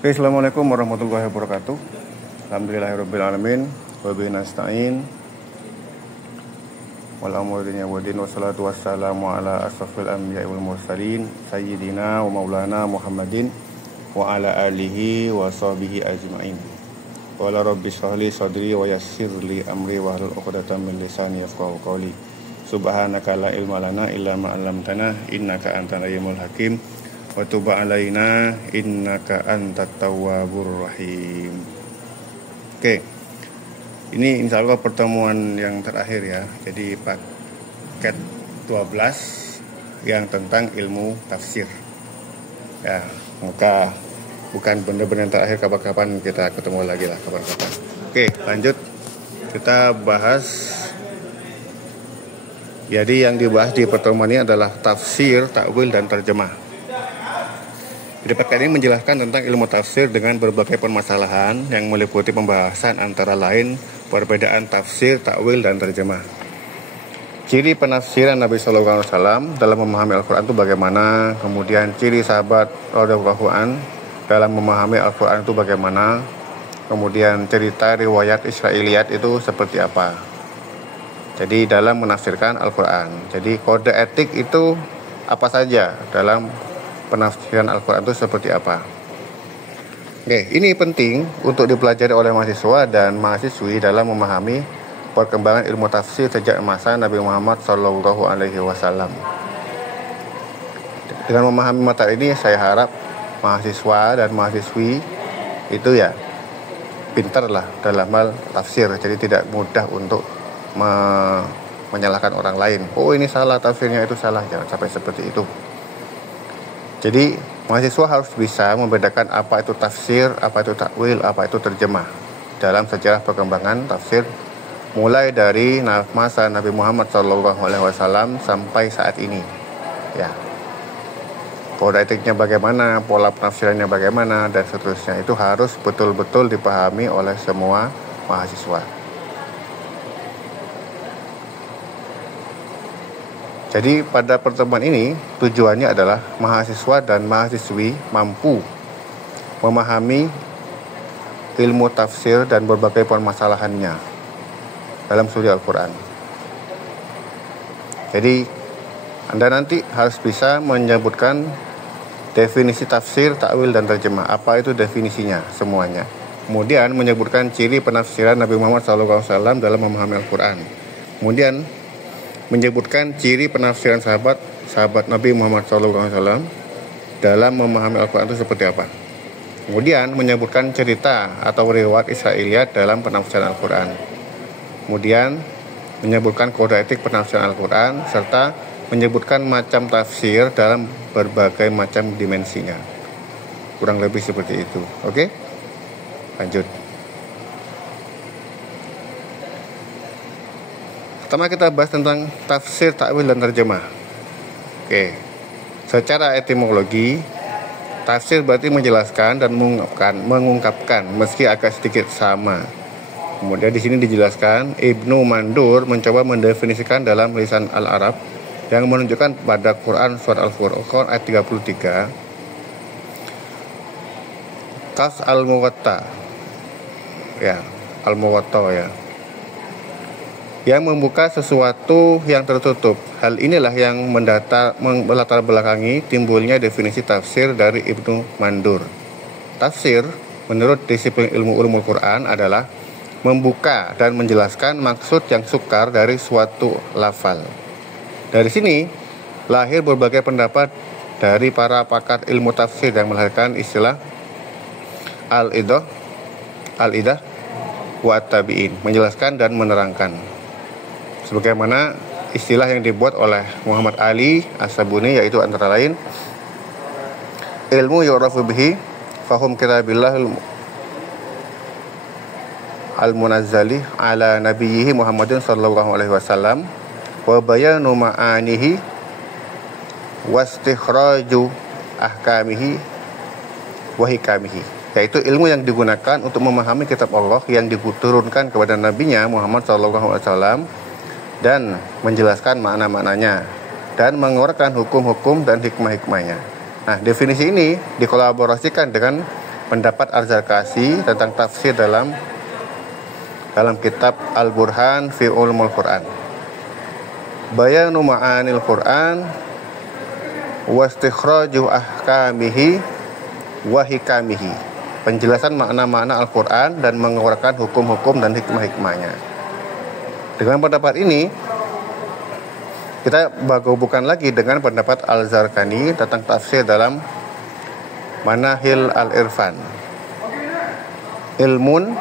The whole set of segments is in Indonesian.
Oke, Assalamualaikum warahmatullahi wabarakatuh. Alhamdulillahirrabbilalamin. Wabihi nasta'in. Wal amru dunya waddin wassalatu wassalamu ala asrafil anbiya'i wal mursalin sayyidina wa maulana Muhammadin wa ala alihi wa sahbihi ajma'in. Qala rabbi shrah li sadri wa yassir li amri wahlul 'uqdatam min lisani yafqahu qawli. Subhanaka la ilma lana illa ma 'allamtana innaka antal alimul hakim. Wa tub alaina innaka antat tawwabur rahim. Oke. Ini insya Allah pertemuan yang terakhir ya. Jadi paket 12 yang tentang ilmu tafsir. Ya, maka bukan benar-benar yang terakhir, kapan-kapan kita ketemu lagi lah, kapan-kapan. Oke, lanjut. Kita bahas. Jadi yang dibahas di pertemuan ini adalah tafsir, takwil, dan terjemah. Jadi paket ini menjelaskan tentang ilmu tafsir dengan berbagai permasalahan yang meliputi pembahasan antara lain perbedaan tafsir, takwil, dan terjemah. Ciri penafsiran Nabi SAW dalam memahami Al-Quran itu bagaimana, kemudian ciri sahabat radhiyallahu an dalam memahami Al-Quran itu bagaimana, kemudian cerita riwayat Israiliyat itu seperti apa. Jadi dalam menafsirkan Al-Quran. Jadi kode etik itu apa saja dalam penafsiran Al-Quran itu seperti apa. Oke, ini penting untuk dipelajari oleh mahasiswa dan mahasiswi dalam memahami perkembangan ilmu tafsir sejak masa Nabi Muhammad SAW. Dengan memahami materi ini, saya harap mahasiswa dan mahasiswi itu ya pintar lah dalam hal tafsir. Jadi tidak mudah untuk menyalahkan orang lain. Oh, ini salah tafsirnya, itu salah. Jangan sampai seperti itu. Jadi mahasiswa harus bisa membedakan apa itu tafsir, apa itu takwil, apa itu terjemah dalam sejarah perkembangan tafsir mulai dari masa Nabi Muhammad SAW sampai saat ini. Ya, kode etiknya bagaimana, pola penafsirannya bagaimana, dan seterusnya itu harus betul-betul dipahami oleh semua mahasiswa. Jadi pada pertemuan ini tujuannya adalah mahasiswa dan mahasiswi mampu memahami ilmu tafsir dan berbagai permasalahannya dalam studi Al-Quran. Jadi Anda nanti harus bisa menyebutkan definisi tafsir, takwil, dan terjemah. Apa itu definisinya semuanya. Kemudian menyebutkan ciri penafsiran Nabi Muhammad SAW dalam memahami Al-Quran. Kemudian menyebutkan ciri penafsiran sahabat Nabi Muhammad SAW dalam memahami Al-Quran itu seperti apa. Kemudian menyebutkan cerita atau riwayat Israiliyat dalam penafsiran Al-Quran. Kemudian menyebutkan kode etik penafsiran Al-Quran serta menyebutkan macam tafsir dalam berbagai macam dimensinya. Kurang lebih seperti itu. Oke? Lanjut. Pertama kita bahas tentang tafsir, takwil, dan terjemah. Oke. Secara etimologi, tafsir berarti menjelaskan dan mengungkapkan meski agak sedikit sama. Kemudian di sini dijelaskan Ibnu Mandur mencoba mendefinisikan dalam lisan Al-Arab yang menunjukkan pada Quran surat Al-Furqan ayat 33 Qas al-Muwatta. Ya, al-Muwatta ya. Yang membuka sesuatu yang tertutup. Hal inilah yang melatar belakangi timbulnya definisi tafsir dari Ibnu Mandur. Tafsir, menurut disiplin ilmu ulumul Quran, adalah membuka dan menjelaskan maksud yang sukar dari suatu lafal. Dari sini, lahir berbagai pendapat dari para pakar ilmu tafsir yang melahirkan istilah al-idah wa tabi'in, menjelaskan dan menerangkan. Sebagaimana istilah yang dibuat oleh Muhammad Ali As-Sabuni, yaitu antara lain ilmu yu'rafu bihi fahum kitabillah al-munazzali ala nabiyyihi Muhammadin sallallahu alaihi wasallam wa bayanu ma'anihi wa istikhraju ahkamihi wa hikamihi, yaitu ilmu yang digunakan untuk memahami kitab Allah yang diturunkan kepada nabinya Muhammad sallallahu alaihi wasallam dan menjelaskan makna-maknanya dan mengeluarkan hukum-hukum dan hikmah-hikmahnya. Nah, definisi ini dikolaborasikan dengan pendapat Al-Zarkashi tentang tafsir dalam kitab Al-Burhan fi Ulumul Quran. Bayanu ma'anil Quran wa istikhraju ahkamihi wa hikamihi. Penjelasan makna-makna Al-Quran dan mengeluarkan hukum-hukum dan hikmah-hikmahnya. Dengan pendapat ini kita hubungkan lagi dengan pendapat Al-Zarkani tentang tafsir dalam Manahil Al-Irfan. Ilmun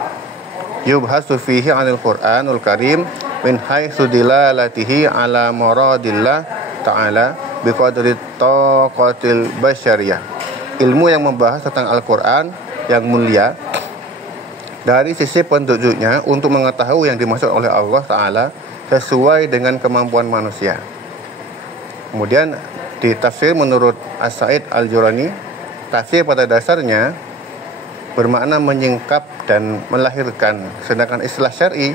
yubhasu fihi 'anil Qur'anul Karim min haitsu dilalatihi 'ala muradillah ta'ala biqadri taqatil basyariyah. Ilmu yang membahas tentang Al-Qur'an yang mulia dari sisi petunjuknya untuk mengetahui yang dimaksud oleh Allah Ta'ala sesuai dengan kemampuan manusia. Kemudian di tafsir menurut As-Sa'id Al-Jurani, tafsir pada dasarnya bermakna menyingkap dan melahirkan, sedangkan istilah syar'i,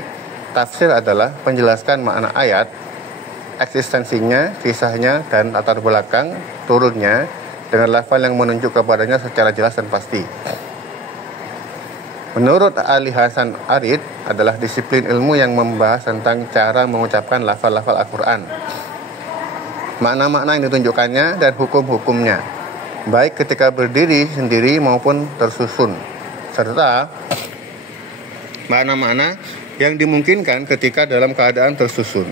tafsir adalah penjelaskan makna ayat, eksistensinya, kisahnya, dan latar belakang turunnya dengan lafal yang menunjuk kepadanya secara jelas dan pasti. Menurut Ali Hasan Arid, adalah disiplin ilmu yang membahas tentang cara mengucapkan lafal-lafal Al-Quran, makna-makna yang ditunjukkannya, dan hukum-hukumnya, baik ketika berdiri sendiri maupun tersusun, serta makna-makna yang dimungkinkan ketika dalam keadaan tersusun.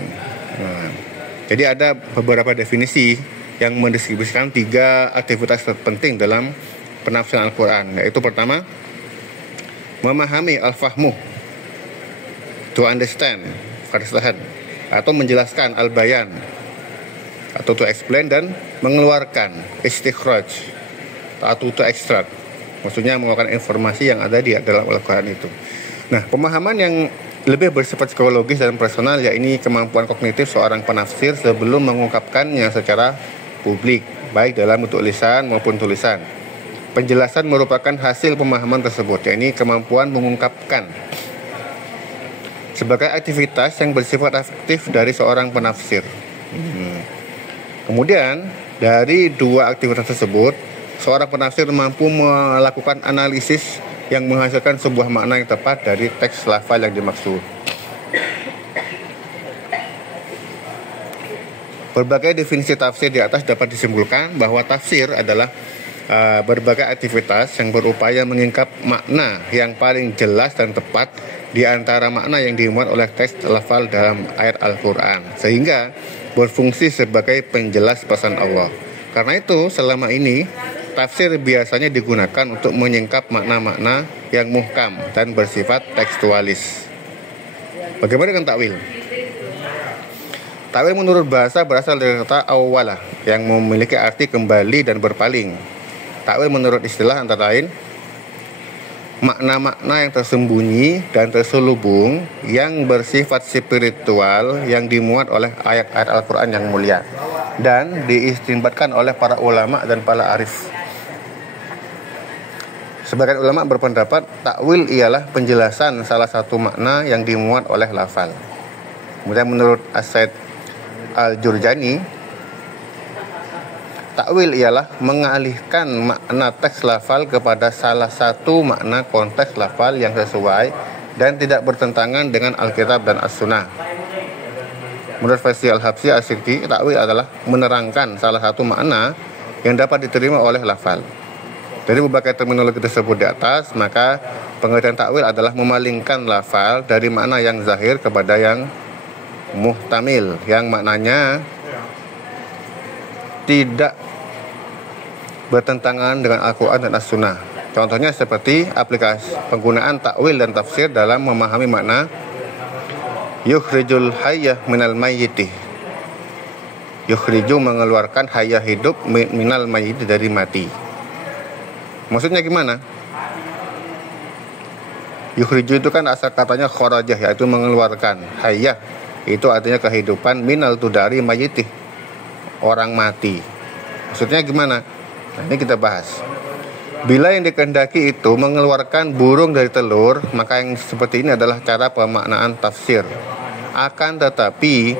Jadi ada beberapa definisi yang mendistribusikan 3 aktivitas terpenting dalam penafsiran Al-Quran, yaitu pertama, memahami al-fahmu, to understand, farisahan, atau menjelaskan al-bayan, atau to explain, dan mengeluarkan istikhraj, atau to extract, maksudnya mengeluarkan informasi yang ada di dalam Al-Quran itu. Nah, pemahaman yang lebih bersifat psikologis dan personal, yaitu kemampuan kognitif seorang penafsir sebelum mengungkapkannya secara publik, baik dalam bentuk lisan maupun tulisan. Penjelasan merupakan hasil pemahaman tersebut, yaitu kemampuan mengungkapkan, sebagai aktivitas yang bersifat afektif dari seorang penafsir. Kemudian dari 2 aktivitas tersebut, seorang penafsir mampu melakukan analisis yang menghasilkan sebuah makna yang tepat dari teks lafal yang dimaksud. Berbagai definisi tafsir di atas dapat disimpulkan bahwa tafsir adalah berbagai aktivitas yang berupaya menyingkap makna yang paling jelas dan tepat di antara makna yang dimuat oleh teks lafal dalam ayat Al-Quran, sehingga berfungsi sebagai penjelas pesan Allah. Karena itu, selama ini tafsir biasanya digunakan untuk menyingkap makna-makna yang muhkam dan bersifat tekstualis. Bagaimana dengan takwil? Takwil menurut bahasa berasal dari kata awwalah yang memiliki arti kembali dan berpaling. Takwil menurut istilah antara lain makna-makna yang tersembunyi dan terselubung yang bersifat spiritual yang dimuat oleh ayat-ayat Al-Quran yang mulia dan diistinbatkan oleh para ulama dan para arif. Sebagian ulama berpendapat takwil ialah penjelasan salah satu makna yang dimuat oleh lafal. Kemudian menurut As-Sa'id Al-Jurjani, takwil ialah mengalihkan makna teks lafal kepada salah satu makna konteks lafal yang sesuai dan tidak bertentangan dengan Alkitab dan As-Sunnah. Menurut versi Al-Habsyi As-Sikti, takwil adalah menerangkan salah satu makna yang dapat diterima oleh lafal. Dari berbagai terminologi tersebut di atas, maka pengertian takwil adalah memalingkan lafal dari makna yang zahir kepada yang muhtamil, yang maknanya tidak bertentangan dengan Al-Quran dan As-Sunnah. Contohnya seperti aplikasi penggunaan takwil dan tafsir dalam memahami makna yukhrijul hayyah minal mayyiti. Yukhriju mengeluarkan hayah hidup minal mayyiti dari mati. Maksudnya gimana? Yukhriju itu kan asal katanya khorajah, yaitu mengeluarkan. Hayah itu artinya kehidupan, minal tu dari mayyiti, orang mati. Maksudnya gimana? Nah, ini kita bahas. Bila yang dikehendaki itu mengeluarkan burung dari telur, maka yang seperti ini adalah cara pemaknaan tafsir. Akan tetapi,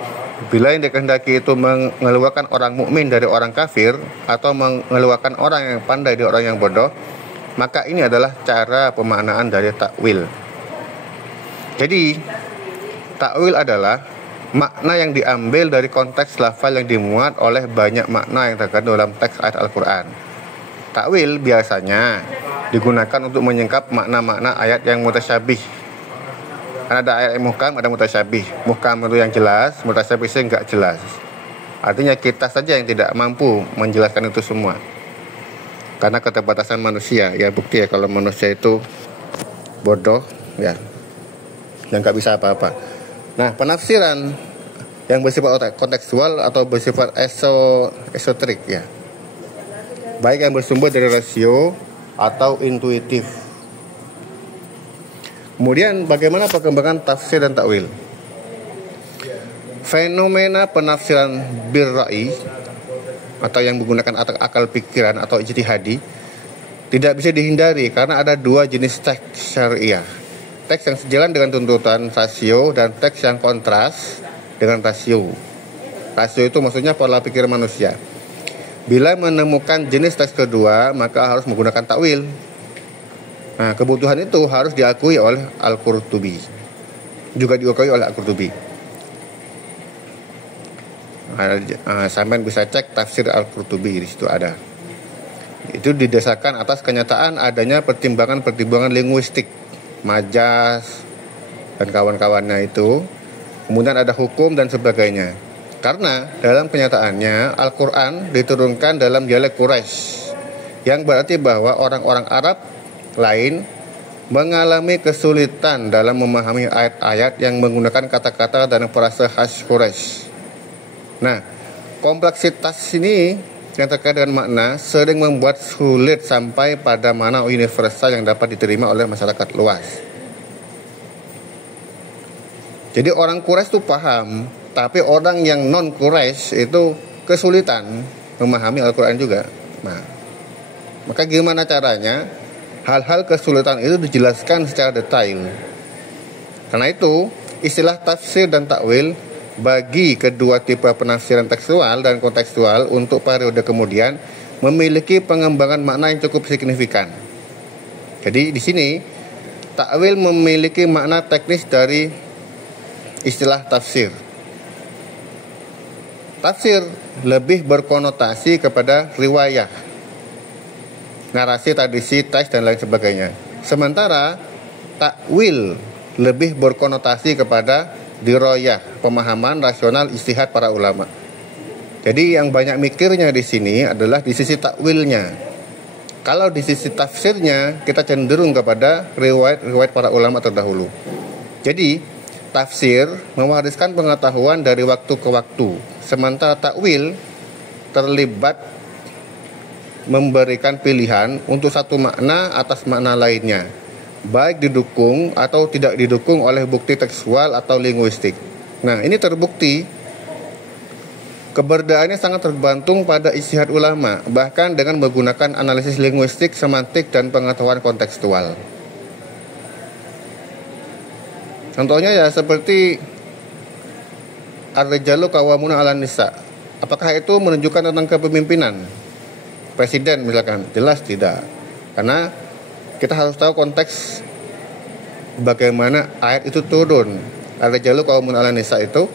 bila yang dikehendaki itu mengeluarkan orang mukmin dari orang kafir, atau mengeluarkan orang yang pandai dari orang yang bodoh, maka ini adalah cara pemaknaan dari takwil. Jadi takwil adalah makna yang diambil dari konteks lafal yang dimuat oleh banyak makna yang terkandung dalam teks ayat Al-Quran. Takwil biasanya digunakan untuk menyingkap makna-makna ayat yang mutasyabih. Karena ada ayat yang muhkam, ada mutasyabih. Muhkam itu yang jelas, mutasyabih itu enggak jelas. Artinya kita saja yang tidak mampu menjelaskan itu semua. Karena keterbatasan manusia. Ya bukti ya kalau manusia itu bodoh, ya yang nggak bisa apa-apa. Nah, penafsiran yang bersifat kontekstual atau bersifat esoterik ya, baik yang bersumber dari rasio atau intuitif. Kemudian bagaimana perkembangan tafsir dan takwil? Fenomena penafsiran birra'i atau yang menggunakan akal pikiran atau ijtihadi tidak bisa dihindari karena ada dua jenis teks syariah. Teks yang sejalan dengan tuntutan rasio dan teks yang kontras dengan rasio. Rasio itu maksudnya pola pikir manusia. Bila menemukan jenis teks kedua, maka harus menggunakan takwil. Nah, kebutuhan itu harus diakui oleh Al-Qurtubi. Juga diakui oleh Al-Qurtubi. Sampai bisa cek tafsir Al-Qurtubi, di situ ada. Itu didasarkan atas kenyataan adanya pertimbangan-pertimbangan linguistik, majas dan kawan-kawannya itu. Kemudian ada hukum dan sebagainya. Karena dalam kenyataannya Al-Quran diturunkan dalam dialek Quraisy, yang berarti bahwa orang-orang Arab lain mengalami kesulitan dalam memahami ayat-ayat yang menggunakan kata-kata dan frasa khas Quraisy. Nah, kompleksitas ini yang terkait dengan makna sering membuat sulit sampai pada makna universal yang dapat diterima oleh masyarakat luas. Jadi orang Quraisy itu paham, tapi orang yang non Quraisy itu kesulitan memahami Al-Quran juga. Nah, maka gimana caranya hal-hal kesulitan itu dijelaskan secara detail. Karena itu istilah tafsir dan takwil bagi kedua tipe penafsiran tekstual dan kontekstual untuk periode kemudian memiliki pengembangan makna yang cukup signifikan. Jadi di sini takwil memiliki makna teknis dari istilah tafsir. Tafsir lebih berkonotasi kepada riwayah, narasi, tradisi, teks dan lain sebagainya. Sementara takwil lebih berkonotasi kepada diroyah, pemahaman rasional ijtihad para ulama. Jadi yang banyak mikirnya di sini adalah di sisi takwilnya. Kalau di sisi tafsirnya kita cenderung kepada riwayat para ulama terdahulu. Jadi tafsir mewariskan pengetahuan dari waktu ke waktu, sementara takwil terlibat memberikan pilihan untuk satu makna atas makna lainnya, baik didukung atau tidak didukung oleh bukti tekstual atau linguistik. Nah, ini terbukti keberadaannya sangat tergantung pada ijtihad ulama, bahkan dengan menggunakan analisis linguistik, semantik, dan pengetahuan kontekstual. Contohnya ya seperti ar-rijalu qawwamuna 'alan nisa. Apakah itu menunjukkan tentang kepemimpinan presiden misalkan? Jelas tidak. Karena kita harus tahu konteks bagaimana ayat itu turun. Ar-rijalu qawwamuna 'alan nisa itu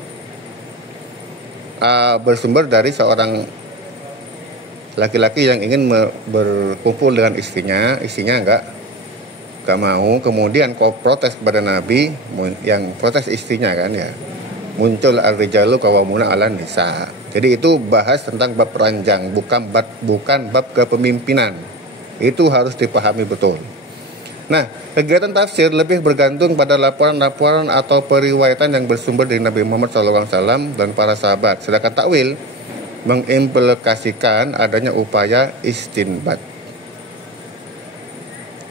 bersumber dari seorang laki-laki yang ingin berkumpul dengan istrinya enggak mau, kemudian protes kepada Nabi, yang protes istrinya kan ya. Muncul ar-rijalu qawwamuna 'alan nisa. Jadi itu bahas tentang bab ranjang, bukan bab kepemimpinan. Itu harus dipahami betul. Nah, kegiatan tafsir lebih bergantung pada laporan-laporan atau periwayatan yang bersumber dari Nabi Muhammad SAW dan para sahabat. Sedangkan takwil mengimplikasikan adanya upaya istinbat.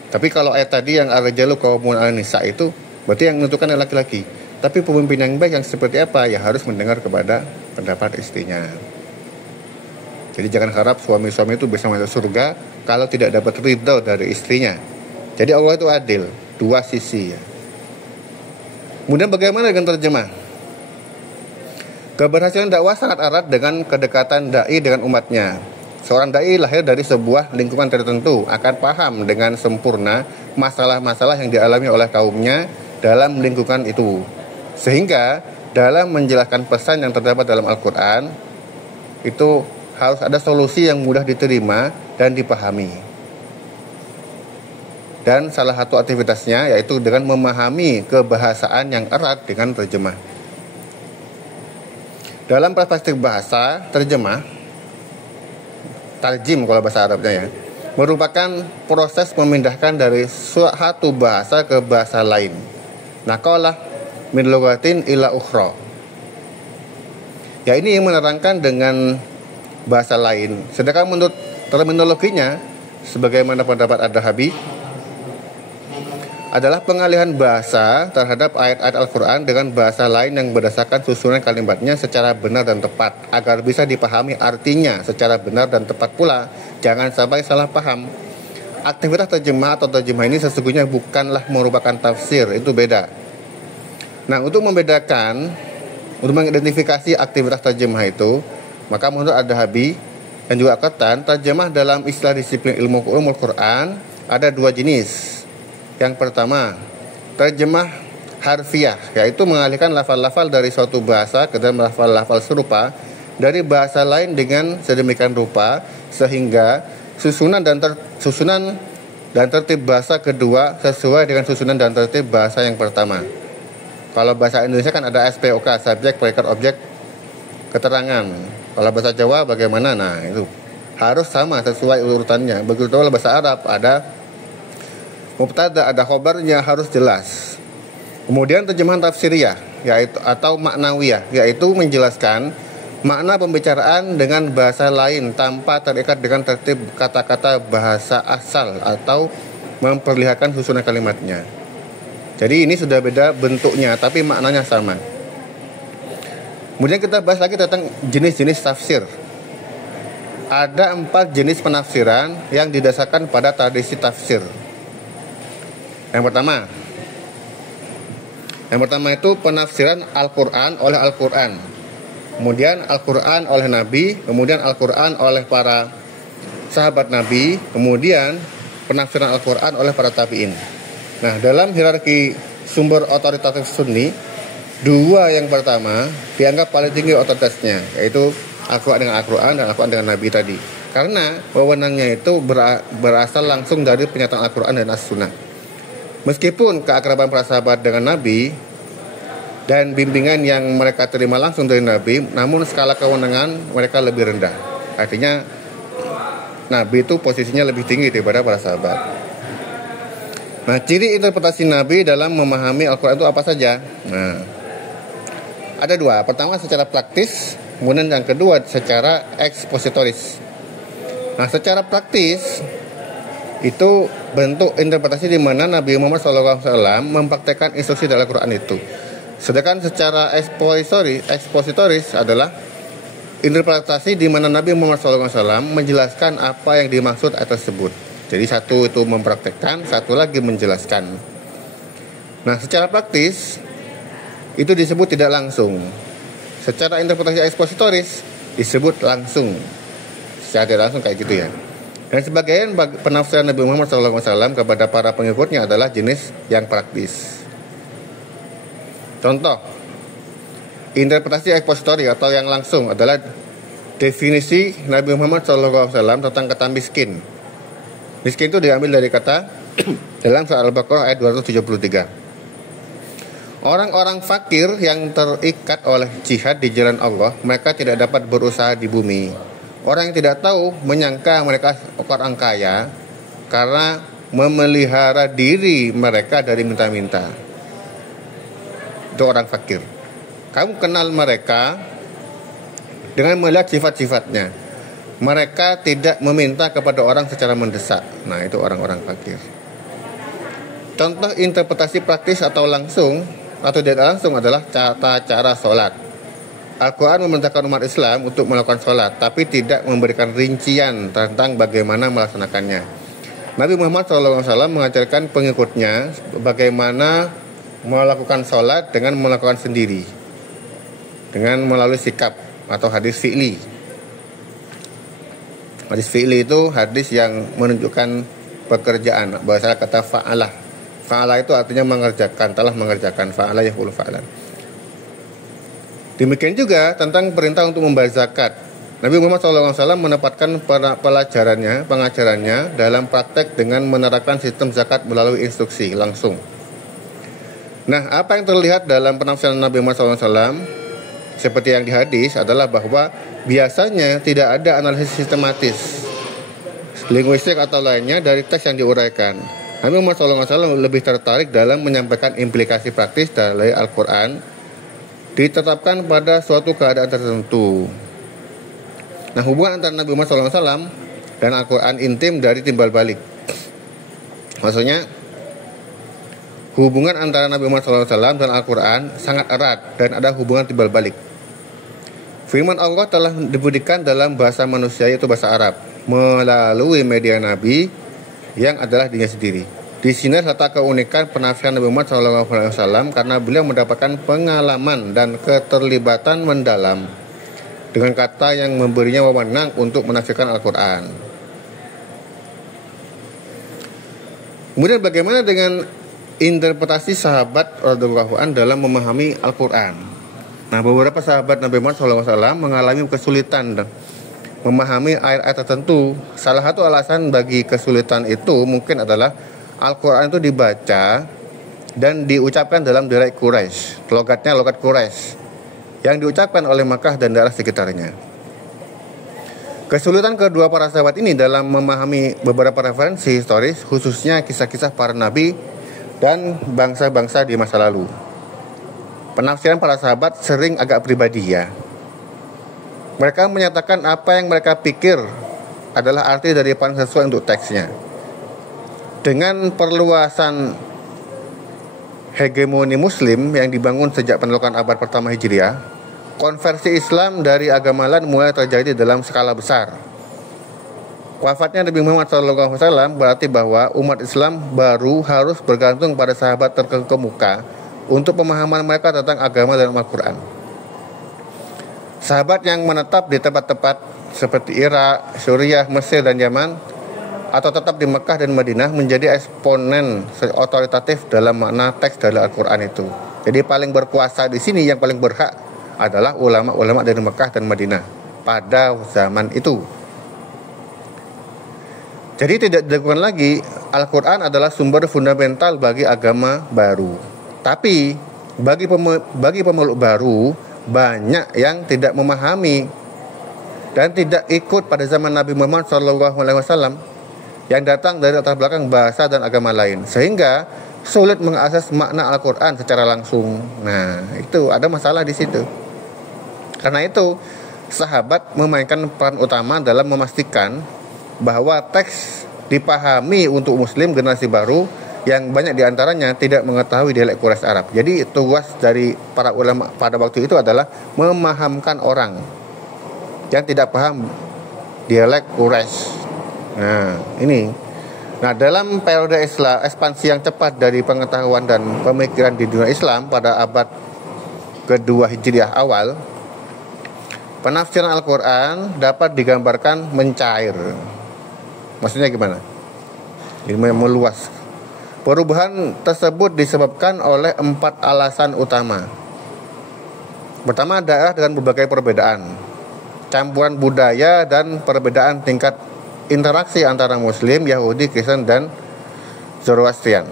Tapi kalau ayat tadi yang ar-rijalu qawwamuna 'alan nisa itu berarti yang menentukan adalah laki-laki. Tapi pemimpin yang baik yang seperti apa? Ya harus mendengar kepada pendapat istrinya. Jadi jangan harap suami-suami itu bisa masuk surga kalau tidak dapat ridho dari istrinya. Jadi Allah itu adil, dua sisi ya. Kemudian bagaimana dengan terjemah? Keberhasilan dakwah sangat erat dengan kedekatan dai dengan umatnya. Seorang dai lahir dari sebuah lingkungan tertentu akan paham dengan sempurna masalah-masalah yang dialami oleh kaumnya dalam lingkungan itu. Sehingga dalam menjelaskan pesan yang terdapat dalam Al-Quran itu harus ada solusi yang mudah diterima dan dipahami. Dan salah satu aktivitasnya yaitu dengan memahami kebahasaan yang erat dengan terjemah. Dalam perspektif bahasa, terjemah, tarjim kalau bahasa Arabnya ya, merupakan proses memindahkan dari suatu bahasa ke bahasa lain. Naqalah min lughatin ila ukhra. Ya, ini yang menerangkan dengan bahasa lain. Sedangkan menurut terminologinya, sebagaimana pendapat Ad-Dahabi, adalah pengalihan bahasa terhadap ayat-ayat Al-Quran dengan bahasa lain yang berdasarkan susunan kalimatnya secara benar dan tepat, agar bisa dipahami artinya secara benar dan tepat pula. Jangan sampai salah paham. Aktivitas terjemah atau terjemah ini sesungguhnya bukanlah merupakan tafsir, itu beda. Nah, untuk membedakan, untuk mengidentifikasi aktivitas terjemah itu, maka menurut Ad-Dahabi dan juga Qattan, terjemah dalam istilah disiplin ilmu ulumul Quran ada dua jenis. Yang pertama, terjemah harfiah, yaitu mengalihkan lafal-lafal dari suatu bahasa ke dalam lafal-lafal serupa dari bahasa lain dengan sedemikian rupa sehingga susunan dan tertib bahasa kedua sesuai dengan susunan dan tertib bahasa yang pertama. Kalau bahasa Indonesia kan ada SPOK, subjek, predikat, objek, keterangan. Kalau bahasa Jawa bagaimana? Nah, itu harus sama sesuai urutannya. Begitu kalau bahasa Arab ada mubtada, ada khobarnya, harus jelas. Kemudian terjemahan tafsiriyah, yaitu atau maknawiyah, yaitu menjelaskan makna pembicaraan dengan bahasa lain tanpa terikat dengan tertib kata-kata bahasa asal atau memperlihatkan susunan kalimatnya. Jadi ini sudah beda bentuknya, tapi maknanya sama. Kemudian kita bahas lagi tentang jenis-jenis tafsir. Ada 4 jenis penafsiran yang didasarkan pada tradisi tafsir. Yang pertama itu penafsiran Al-Quran oleh Al-Quran, kemudian Al-Quran oleh Nabi, kemudian Al-Quran oleh para sahabat Nabi, kemudian penafsiran Al-Quran oleh para tabi'in. Nah, dalam hierarki sumber otoritatif Sunni, 2 yang pertama dianggap paling tinggi otoritasnya, yaitu Al-Quran dengan Al-Quran dan Al-Quran dengan Nabi tadi, karena wewenangnya itu berasal langsung dari penyataan Al-Quran dan As-Sunnah. Meskipun keakraban para sahabat dengan Nabi dan bimbingan yang mereka terima langsung dari Nabi, namun skala kewenangan mereka lebih rendah. Artinya Nabi itu posisinya lebih tinggi daripada para sahabat. Nah, ciri interpretasi Nabi dalam memahami Al-Quran itu apa saja? Nah, ada 2. Pertama secara praktis, kemudian yang kedua secara ekspositoris. Nah, secara praktis itu bentuk interpretasi di mana Nabi Muhammad SAW mempraktekkan instruksi dalam Al-Quran itu. Sedangkan secara ekspositoris adalah interpretasi di mana Nabi Muhammad SAW menjelaskan apa yang dimaksud ayat tersebut. Jadi satu itu mempraktekkan, satu lagi menjelaskan. Nah, secara praktis itu disebut tidak langsung. Secara interpretasi ekspositoris disebut langsung. Secara tidak langsung kayak gitu ya. Dan sebagian penafsiran Nabi Muhammad SAW kepada para pengikutnya adalah jenis yang praktis. Contoh, interpretasi ekspositori atau yang langsung adalah definisi Nabi Muhammad SAW tentang kata miskin. Miskin itu diambil dari kata dalam surah Al-Baqarah ayat 273. Orang-orang fakir yang terikat oleh jihad di jalan Allah, mereka tidak dapat berusaha di bumi. Orang yang tidak tahu menyangka mereka orang kaya karena memelihara diri mereka dari minta-minta. Itu orang fakir. Kamu kenal mereka dengan melihat sifat-sifatnya. Mereka tidak meminta kepada orang secara mendesak. Nah, itu orang-orang fakir. Contoh interpretasi praktis atau langsung atau tidak langsung adalah tata cara sholat. Al-Quran memerintahkan umat Islam untuk melakukan sholat, tapi tidak memberikan rincian tentang bagaimana melaksanakannya. Nabi Muhammad SAW mengajarkan pengikutnya bagaimana melakukan sholat dengan melakukan sendiri, dengan melalui sikap atau hadis fi'li. Hadis fi'li itu hadis yang menunjukkan pekerjaan. Bahasa kata fa'alah. Fa'alah itu artinya mengerjakan, telah mengerjakan. Fa'alah yaf'ulu fa'alan. Demikian juga tentang perintah untuk membayar zakat. Nabi Muhammad SAW menempatkan pengajarannya dalam praktek dengan menerapkan sistem zakat melalui instruksi langsung. Nah, apa yang terlihat dalam penafsiran Nabi Muhammad SAW seperti yang di hadis adalah bahwa biasanya tidak ada analisis sistematis, linguistik atau lainnya dari teks yang diuraikan. Nabi Muhammad SAW lebih tertarik dalam menyampaikan implikasi praktis dari Al-Quran ditetapkan pada suatu keadaan tertentu. Nah, hubungan antara Nabi Muhammad SAW dan Al-Quran intim dari timbal balik. Maksudnya, hubungan antara Nabi Muhammad SAW dan Al-Quran sangat erat dan ada hubungan timbal balik. Firman Allah telah dibunyikan dalam bahasa manusia, yaitu bahasa Arab, melalui media Nabi yang adalah dirinya sendiri. Di sini letak keunikan penafsiran Nabi Muhammad SAW karena beliau mendapatkan pengalaman dan keterlibatan mendalam dengan kata yang memberinya wewenang untuk menafsirkan Al-Quran. Kemudian bagaimana dengan interpretasi sahabat radhiyallahu anhum dalam memahami Al-Quran? Nah, beberapa sahabat Nabi Muhammad SAW mengalami kesulitan memahami ayat-ayat tertentu. Salah satu alasan bagi kesulitan itu mungkin adalah Al-Quran itu dibaca dan diucapkan dalam dialek Quraisy, logatnya logat Quraisy, yang diucapkan oleh Makkah dan daerah sekitarnya. Kesulitan kedua para sahabat ini dalam memahami beberapa referensi historis, khususnya kisah-kisah para nabi dan bangsa-bangsa di masa lalu. Penafsiran para sahabat sering agak pribadi ya. Mereka menyatakan apa yang mereka pikir adalah arti dari paling sesuai untuk teksnya. Dengan perluasan hegemoni Muslim yang dibangun sejak pendudukan abad pertama Hijriah, konversi Islam dari agama lain mulai terjadi dalam skala besar. Wafatnya Nabi Muhammad SAW berarti bahwa umat Islam baru harus bergantung pada sahabat terkemuka untuk pemahaman mereka tentang agama dan Al-Quran. Sahabat yang menetap di tempat-tempat seperti Irak, Suriah, Mesir, dan Yaman, atau tetap di Mekah dan Madinah menjadi eksponen otoritatif dalam makna teks dari Al-Quran itu. Jadi paling berkuasa di sini, yang paling berhak adalah ulama-ulama dari Mekah dan Madinah pada zaman itu. Jadi tidak diragukan lagi, Al-Quran adalah sumber fundamental bagi agama baru. Tapi bagi pemeluk baru, banyak yang tidak memahami dan tidak ikut pada zaman Nabi Muhammad SAW yang datang dari latar belakang bahasa dan agama lain, sehingga sulit mengakses makna Al-Quran secara langsung. Nah, itu ada masalah di situ. Karena itu, sahabat memainkan peran utama dalam memastikan bahwa teks dipahami untuk Muslim generasi baru yang banyak diantaranya tidak mengetahui dialek Quraisy Arab. Jadi tugas dari para ulama pada waktu itu adalah memahamkan orang yang tidak paham dialek Quraisy. Nah, ini. Nah, dalam periode Islam, ekspansi yang cepat dari pengetahuan dan pemikiran di dunia Islam pada abad kedua Hijriah awal, penafsiran Al-Quran dapat digambarkan mencair. Maksudnya gimana? Ini meluas. Perubahan tersebut disebabkan oleh 4 alasan utama. Pertama, daerah dengan berbagai perbedaan, campuran budaya dan perbedaan tingkat interaksi antara Muslim, Yahudi, Kristen, dan Zoroastrian.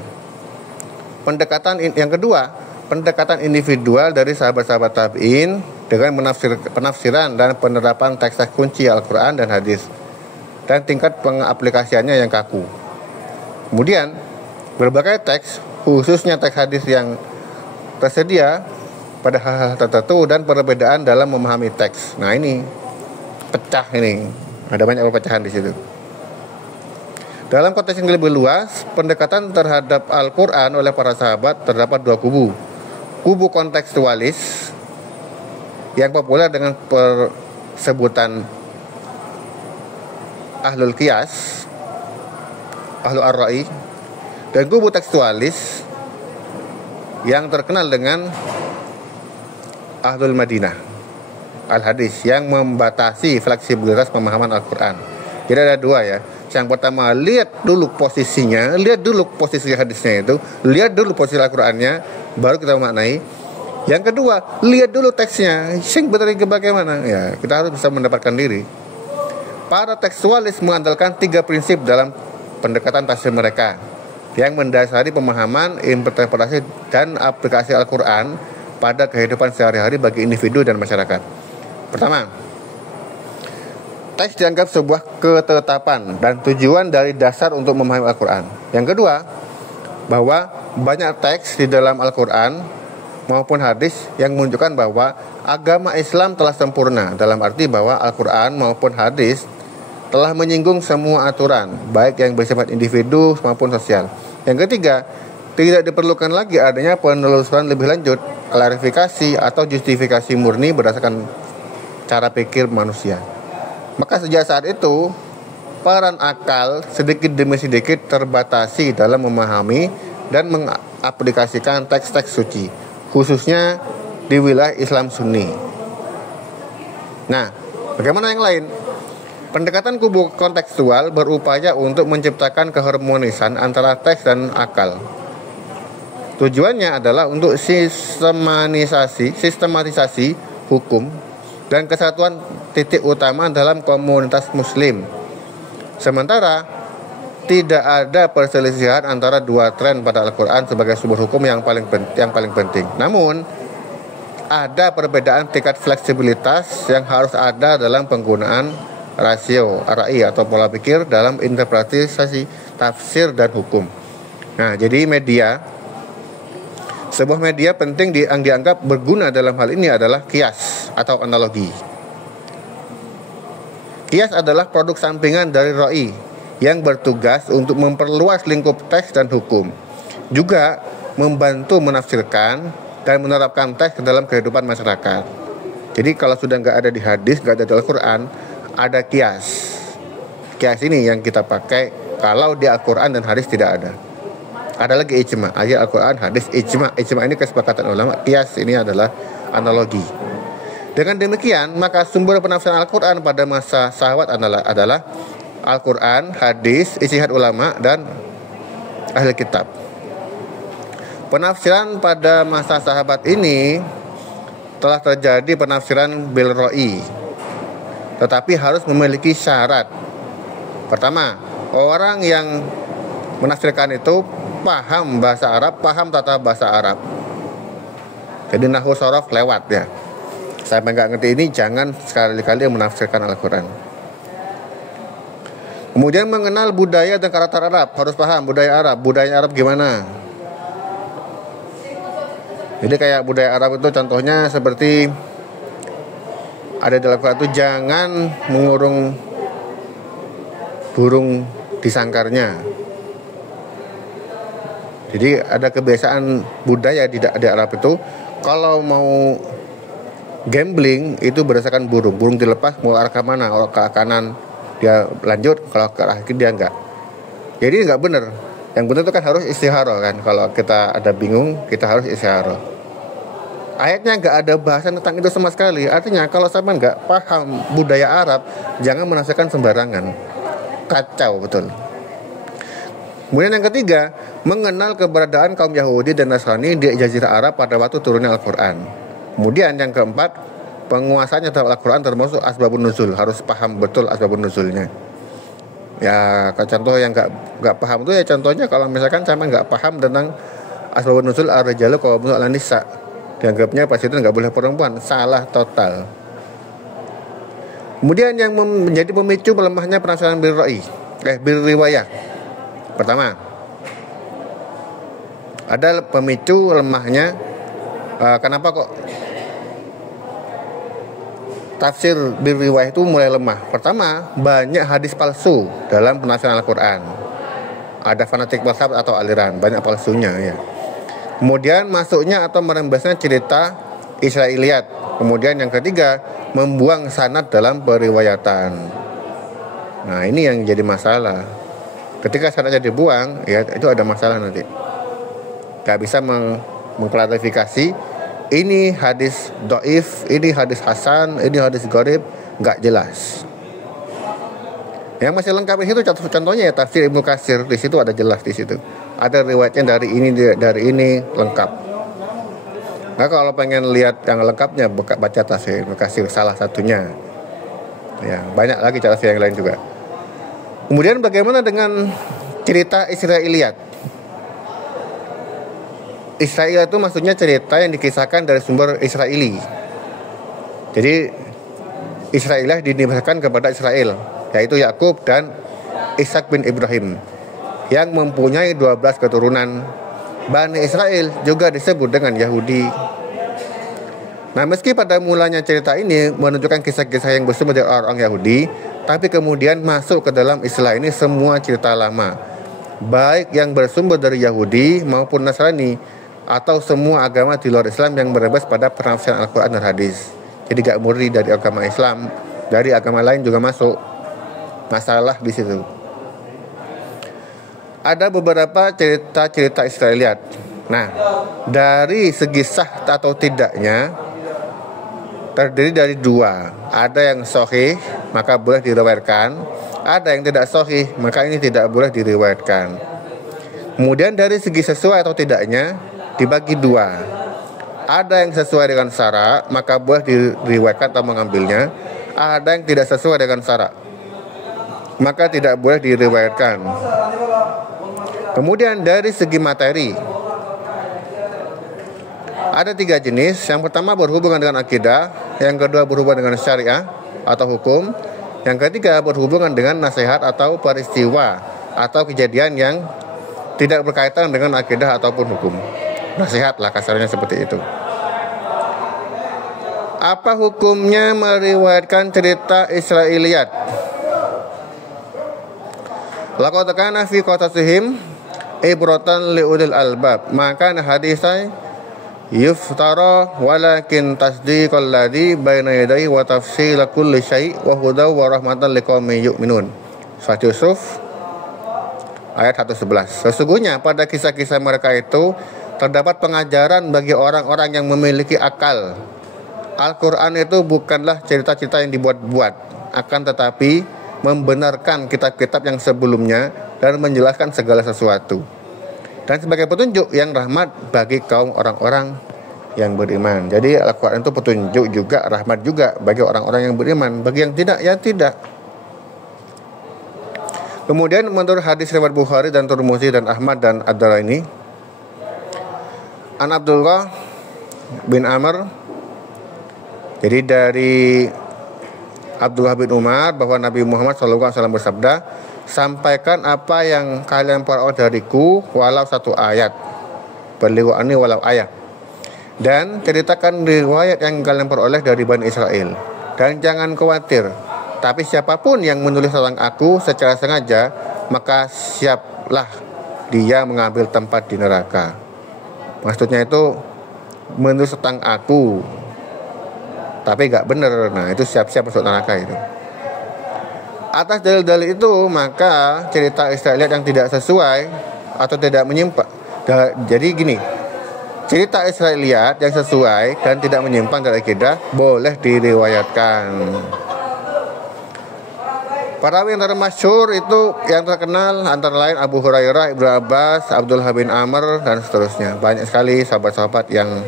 Yang kedua, pendekatan individual dari sahabat-sahabat tabi'in dengan penafsiran dan penerapan teks-teks kunci Al-Quran dan hadis, dan tingkat pengaplikasiannya yang kaku. Kemudian, berbagai teks, khususnya teks hadis yang tersedia pada hal-hal tertentu dan perbedaan dalam memahami teks. Nah, ini pecah ini. Ada banyak perpecahan di situ. Dalam konteks yang lebih luas, pendekatan terhadap Al-Quran oleh para sahabat terdapat 2 kubu. Kubu kontekstualis yang populer dengan persebutan Ahlul Qiyas, Ahlul Ar-Ra'i, dan kubu tekstualis yang terkenal dengan Ahlul Madinah Al-Hadis yang membatasi fleksibilitas pemahaman Al-Quran. Jadi ada dua ya. Yang pertama, lihat dulu posisinya, lihat dulu posisi hadisnya itu, lihat dulu posisi Al-Qur'annya, baru kita memaknai. Yang kedua, lihat dulu teksnya, sing benar bagaimana. Ya, kita harus bisa mendapatkan diri. Para tekstualis mengandalkan 3 prinsip dalam pendekatan tafsir mereka yang mendasari pemahaman, interpretasi, dan aplikasi Al-Qur'an pada kehidupan sehari-hari bagi individu dan masyarakat. Pertama, teks dianggap sebuah ketetapan dan tujuan dari dasar untuk memahami Al-Quran. Yang kedua, bahwa banyak teks di dalam Al-Quran maupun hadis yang menunjukkan bahwa agama Islam telah sempurna, dalam arti bahwa Al-Quran maupun hadis telah menyinggung semua aturan, baik yang bersifat individu maupun sosial. Yang ketiga, tidak diperlukan lagi adanya penelusuran lebih lanjut, klarifikasi atau justifikasi murni berdasarkan cara pikir manusia. Maka sejak saat itu, peran akal sedikit demi sedikit terbatasi dalam memahami dan mengaplikasikan teks-teks suci, khususnya di wilayah Islam Sunni. Nah, bagaimana yang lain? Pendekatan kubu kontekstual berupaya untuk menciptakan keharmonisan antara teks dan akal. Tujuannya adalah untuk sistematisasi hukum dan kesatuan titik utama dalam komunitas muslim. Sementara tidak ada perselisihan antara dua tren pada Al-Quran sebagai sumber hukum yang paling penting. Namun ada perbedaan tingkat fleksibilitas yang harus ada dalam penggunaan rasio RAI atau pola pikir dalam interpretasi tafsir dan hukum. Nah, jadi sebuah media penting yang dianggap berguna dalam hal ini adalah kias atau analogi. Kias adalah produk sampingan dari RAI yang bertugas untuk memperluas lingkup teks dan hukum, juga membantu menafsirkan dan menerapkan teks ke dalam kehidupan masyarakat. Jadi kalau sudah nggak ada di hadis, nggak ada di Al-Quran, ada kias. Kias ini yang kita pakai kalau di Al-Quran dan hadis tidak ada. Ada lagi ijma, ayat Al-Quran, hadis, ijma. Ijma ini kesepakatan ulama, kias ini adalah analogi. Dengan demikian, maka sumber penafsiran Al-Quran pada masa sahabat adalah Al-Quran, hadis, ijtihad ulama, dan ahli kitab. Penafsiran pada masa sahabat ini telah terjadi penafsiran bil ra'i, tetapi harus memiliki syarat. Pertama, orang yang menafsirkan itu paham bahasa Arab, paham tata bahasa Arab. Jadi nahwu sorof lewat ya. Sampai nggak ngerti ini, jangan sekali-kali menafsirkan Al-Quran. Kemudian mengenal budaya dan karakter Arab, harus paham budaya Arab gimana. Jadi kayak budaya Arab itu contohnya seperti ada dalam Al-Quran itu jangan mengurung burung di sangkarnya. Jadi ada kebiasaan budaya di Arab itu, kalau mau gambling itu berdasarkan burung dilepas mau arah ke mana, kalau ke kanan dia lanjut, kalau ke arah kiri dia enggak. Jadi enggak benar. Yang benar itu kan harus istikharah kan. Kalau kita ada bingung, kita harus istikharah. Ayatnya enggak ada bahasan tentang itu sama sekali. Artinya kalau sama enggak paham budaya Arab, jangan menafsirkan sembarangan. Kacau betul. Kemudian yang ketiga, mengenal keberadaan kaum Yahudi dan Nasrani di Jazirah Arab pada waktu turunnya Al-Quran. Kemudian yang keempat, penguasanya terhadap Al-Quran termasuk asbabun nuzul, harus paham betul asbabun nuzulnya. Ya, contoh yang nggak paham itu ya contohnya kalau misalkan sama nggak paham tentang asbabun nuzul ar-rijalu qawwamun 'alan nisa, dianggapnya pas itu nggak boleh perempuan, salah total. Kemudian yang menjadi pemicu melemahnya penafsiran bil riwayah. Pertama, ada pemicu lemahnya. Kenapa kok tafsir bil riwayah itu mulai lemah? Pertama, banyak hadis palsu dalam penafsiran Al-Quran. Ada fanatik mazhab atau aliran, banyak palsunya ya. Kemudian masuknya atau merembesnya cerita Israiliyat. Kemudian yang ketiga, membuang sanad dalam periwayatan. Nah, ini yang jadi masalah. Ketika sanadnya dibuang, ya itu ada masalah nanti. Gak bisa mengklarifikasi ini hadis dhaif, ini hadis hasan, ini hadis gharib, gak jelas. Yang masih lengkap di situ contohnya ya tafsir Ibnu Katsir, di situ ada jelas di situ. Ada riwayatnya dari ini lengkap. Nah kalau pengen lihat yang lengkapnya baca tafsir Ibnu Katsir salah satunya. Ya, banyak lagi tafsir yang lain juga. Kemudian bagaimana dengan cerita Israiliyat? Israel itu maksudnya cerita yang dikisahkan dari sumber Israeli. Jadi Israiliyah dinisbahkan kepada Israel, yaitu Yakub dan Ishak bin Ibrahim yang mempunyai 12 keturunan. Bani Israel juga disebut dengan Yahudi. Nah, meski pada mulanya cerita ini menunjukkan kisah-kisah yang bersumber dari orang Yahudi, tapi kemudian masuk ke dalam istilah ini semua cerita lama, baik yang bersumber dari Yahudi maupun Nasrani, atau semua agama di luar Islam yang berbebas pada penafsiran Al-Quran dan Hadis. Jadi gak murni dari agama Islam, dari agama lain juga masuk. Masalah di situ. Ada beberapa cerita Israiliyat. Nah, dari segi sah atau tidaknya terdiri dari dua. Ada yang sahih, maka boleh diriwayatkan. Ada yang tidak sahih, maka ini tidak boleh diriwayatkan. Kemudian dari segi sesuai atau tidaknya dibagi dua. Ada yang sesuai dengan syarak, maka boleh diriwayatkan atau mengambilnya. Ada yang tidak sesuai dengan syarak, maka tidak boleh diriwayatkan. Kemudian dari segi materi ada 3 jenis. Yang pertama berhubungan dengan akidah, yang kedua berhubungan dengan syariah atau hukum, yang ketiga berhubungan dengan nasihat atau peristiwa atau kejadian yang tidak berkaitan dengan akidah ataupun hukum. Nasihat lah kasarnya seperti itu. Apa hukumnya meriwayatkan cerita Israiliyat? Laqad kana fi qatasihim ibratan liulil albab, maka hadisai yuftara walakin tasdiqal ladzi baina yadayhi wa tafsila kulli syai' wa hudaw wa rahmatan liqaumin yu'minun. Surat Yusuf ayat 111. Sesungguhnya pada kisah-kisah mereka itu terdapat pengajaran bagi orang-orang yang memiliki akal. Al-Quran itu bukanlah cerita-cerita yang dibuat-buat, akan tetapi membenarkan kitab-kitab yang sebelumnya dan menjelaskan segala sesuatu, dan sebagai petunjuk yang rahmat bagi kaum orang-orang yang beriman. Jadi Al-Quran itu petunjuk juga, rahmat juga bagi orang-orang yang beriman. Bagi yang tidak, ya tidak. Kemudian menurut hadis riwayat Bukhari dan Tirmidzi dan Ahmad dan Ad-Darimi, An Abdullah bin Amr, jadi dari Abdullah bin Umar, bahwa Nabi Muhammad SAW bersabda, sampaikan apa yang kalian peroleh dariku walau satu ayat, beliwani walau ayat, dan ceritakan riwayat yang kalian peroleh dari Bani Israel, dan jangan khawatir, tapi siapapun yang menulis tentang aku secara sengaja, maka siaplah dia mengambil tempat di neraka. Maksudnya itu menulis tentang aku tapi gak benar, nah itu siap-siap masuk neraka itu. Atas dalil-dalil itu, maka cerita Israiliyat yang tidak sesuai atau tidak menyimpang, jadi gini, cerita Israiliyat yang sesuai dan tidak menyimpang dari akidah boleh diriwayatkan. Perawi yang termasyhur itu yang terkenal antara lain Abu Hurairah, Ibnu Abbas, Abdullah bin Amr, dan seterusnya. Banyak sekali sahabat-sahabat yang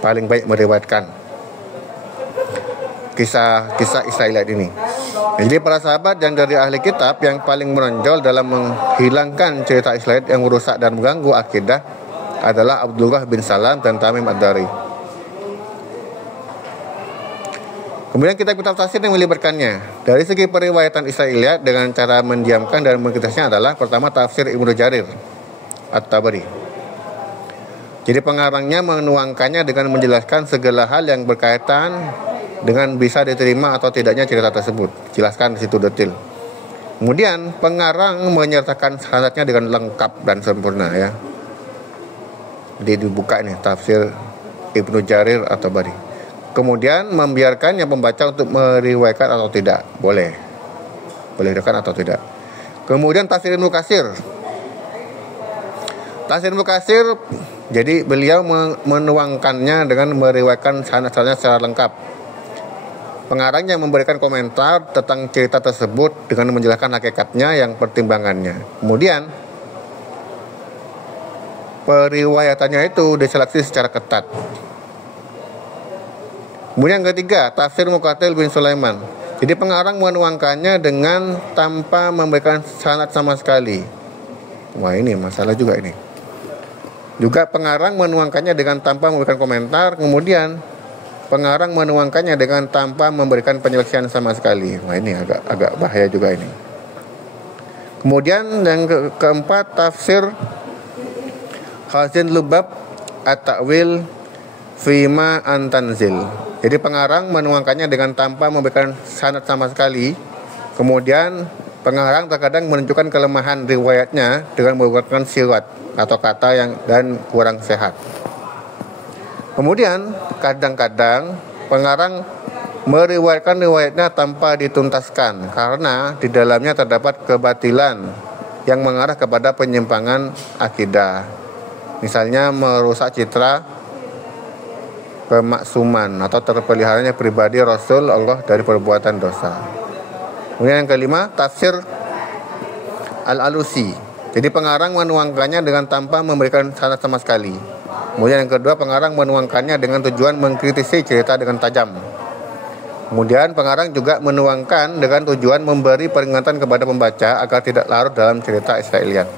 paling baik meriwayatkan kisah Israiliyat ini. Jadi para sahabat yang dari ahli kitab yang paling menonjol dalam menghilangkan cerita Israiliyat yang merusak dan mengganggu akidah adalah Abdullah bin Salam dan Tamim Ad-Dari. Kemudian kitab-kitab tafsir yang melibatkannya. Dari segi periwayatan Israiliyat dengan cara mendiamkan dan mengkritisnya adalah pertama tafsir Ibnu Jarir At-Tabari. Jadi pengarangnya menuangkannya dengan menjelaskan segala hal yang berkaitan dengan bisa diterima atau tidaknya cerita tersebut. Jelaskan di situ detail. Kemudian pengarang menyertakan syaratnya dengan lengkap dan sempurna ya. Jadi dibuka nih tafsir Ibnu Jarir At-Tabari. Kemudian membiarkan yang pembaca untuk meriwayatkan atau tidak. Boleh diriwayatkan atau tidak. Kemudian tafsir Ibnu Katsir. Tafsir Ibnu Katsir, jadi beliau menuangkannya dengan meriwayatkan sanad-sanadnya secara lengkap. Pengarang yang memberikan komentar tentang cerita tersebut dengan menjelaskan hakikatnya yang pertimbangannya. Kemudian periwayatannya itu diseleksi secara ketat. Kemudian yang ketiga, tafsir Muqatil bin Sulaiman. Jadi pengarang menuangkannya dengan tanpa memberikan sanad sama sekali. Wah, ini masalah juga ini. Juga pengarang menuangkannya dengan tanpa memberikan komentar. Kemudian pengarang menuangkannya dengan tanpa memberikan penyelesaian sama sekali. Wah, ini agak bahaya juga ini. Kemudian yang keempat, tafsir Khazin Lubab At-Ta'wil Fima An-Tanzil. Jadi pengarang menuangkannya dengan tanpa memberikan sanad sama sekali. Kemudian pengarang terkadang menunjukkan kelemahan riwayatnya dengan menggunakan sirat atau kata yang dan kurang sehat. Kemudian kadang-kadang pengarang meriwayatkan riwayatnya tanpa dituntaskan karena di dalamnya terdapat kebatilan yang mengarah kepada penyimpangan akidah. Misalnya merusak citra kemaksuman atau terpeliharanya pribadi Rasul Allah dari perbuatan dosa. Kemudian yang kelima, tafsir Al-Alusi. Jadi pengarang menuangkannya dengan tanpa memberikan sanad sama sekali. Kemudian yang kedua, pengarang menuangkannya dengan tujuan mengkritisi cerita dengan tajam. Kemudian pengarang juga menuangkan dengan tujuan memberi peringatan kepada pembaca agar tidak larut dalam cerita Israiliyat.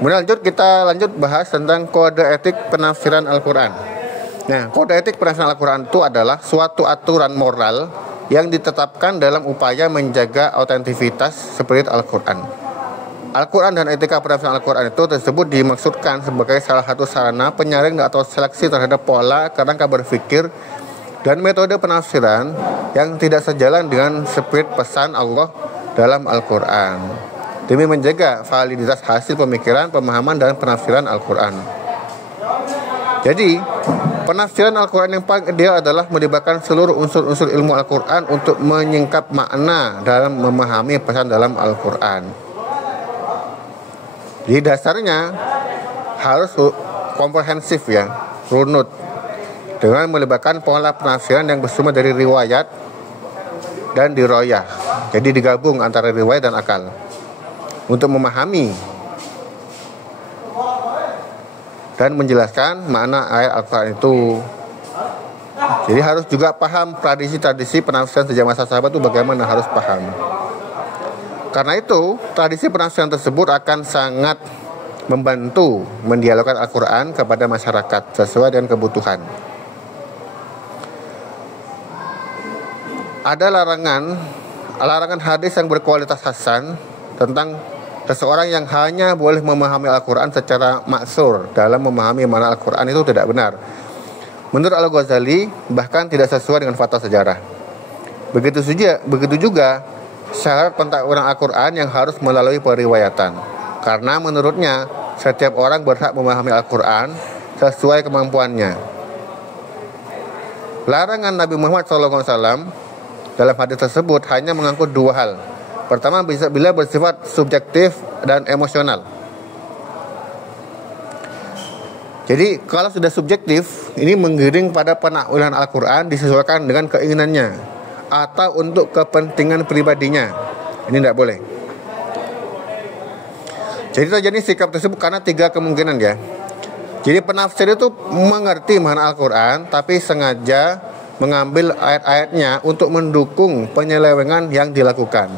Kemudian kita lanjut bahas tentang kode etik penafsiran Al-Quran. Nah, kode etik penafsiran Al-Quran itu adalah suatu aturan moral yang ditetapkan dalam upaya menjaga autentivitas spirit Al-Quran. Al-Quran dan etika penafsiran Al-Quran itu tersebut dimaksudkan sebagai salah satu sarana penyaring atau seleksi terhadap pola kerangka berpikir dan metode penafsiran yang tidak sejalan dengan spirit pesan Allah dalam Al-Quran, demi menjaga validitas hasil pemikiran, pemahaman, dan penafsiran Al-Quran. Jadi, penafsiran Al-Quran yang paling ideal adalah melibatkan seluruh unsur-unsur ilmu Al-Quran untuk menyingkap makna dalam memahami pesan dalam Al-Quran. Jadi dasarnya harus komprehensif ya, runut, dengan melibatkan pola penafsiran yang bersumber dari riwayat dan diroyah. Jadi digabung antara riwayat dan akal untuk memahami dan menjelaskan makna ayat Al-Quran itu. Jadi harus juga paham tradisi-tradisi penafsiran sejak masa sahabat itu bagaimana, harus paham. Karena itu, tradisi penafsiran tersebut akan sangat membantu mendialogkan Al-Quran kepada masyarakat sesuai dengan kebutuhan. Ada larangan hadis yang berkualitas hasan tentang seseorang yang hanya boleh memahami Al-Quran secara maksur dalam memahami makna Al-Quran itu tidak benar. Menurut Al-Ghazali, bahkan tidak sesuai dengan fakta sejarah. Begitu juga syarat pentakwiran Al-Quran yang harus melalui periwayatan. Karena menurutnya, setiap orang berhak memahami Al-Quran sesuai kemampuannya. Larangan Nabi Muhammad SAW dalam hadis tersebut hanya mengangkut dua hal. Pertama, bila bersifat subjektif dan emosional. Jadi kalau sudah subjektif, ini menggiring pada penakwilan Al-Quran disesuaikan dengan keinginannya atau untuk kepentingan pribadinya. Ini tidak boleh. Jadi terjadi sikap tersebut karena tiga kemungkinan ya. Jadi penafsir itu mengerti makna Al-Quran tapi sengaja mengambil ayat-ayatnya untuk mendukung penyelewengan yang dilakukan.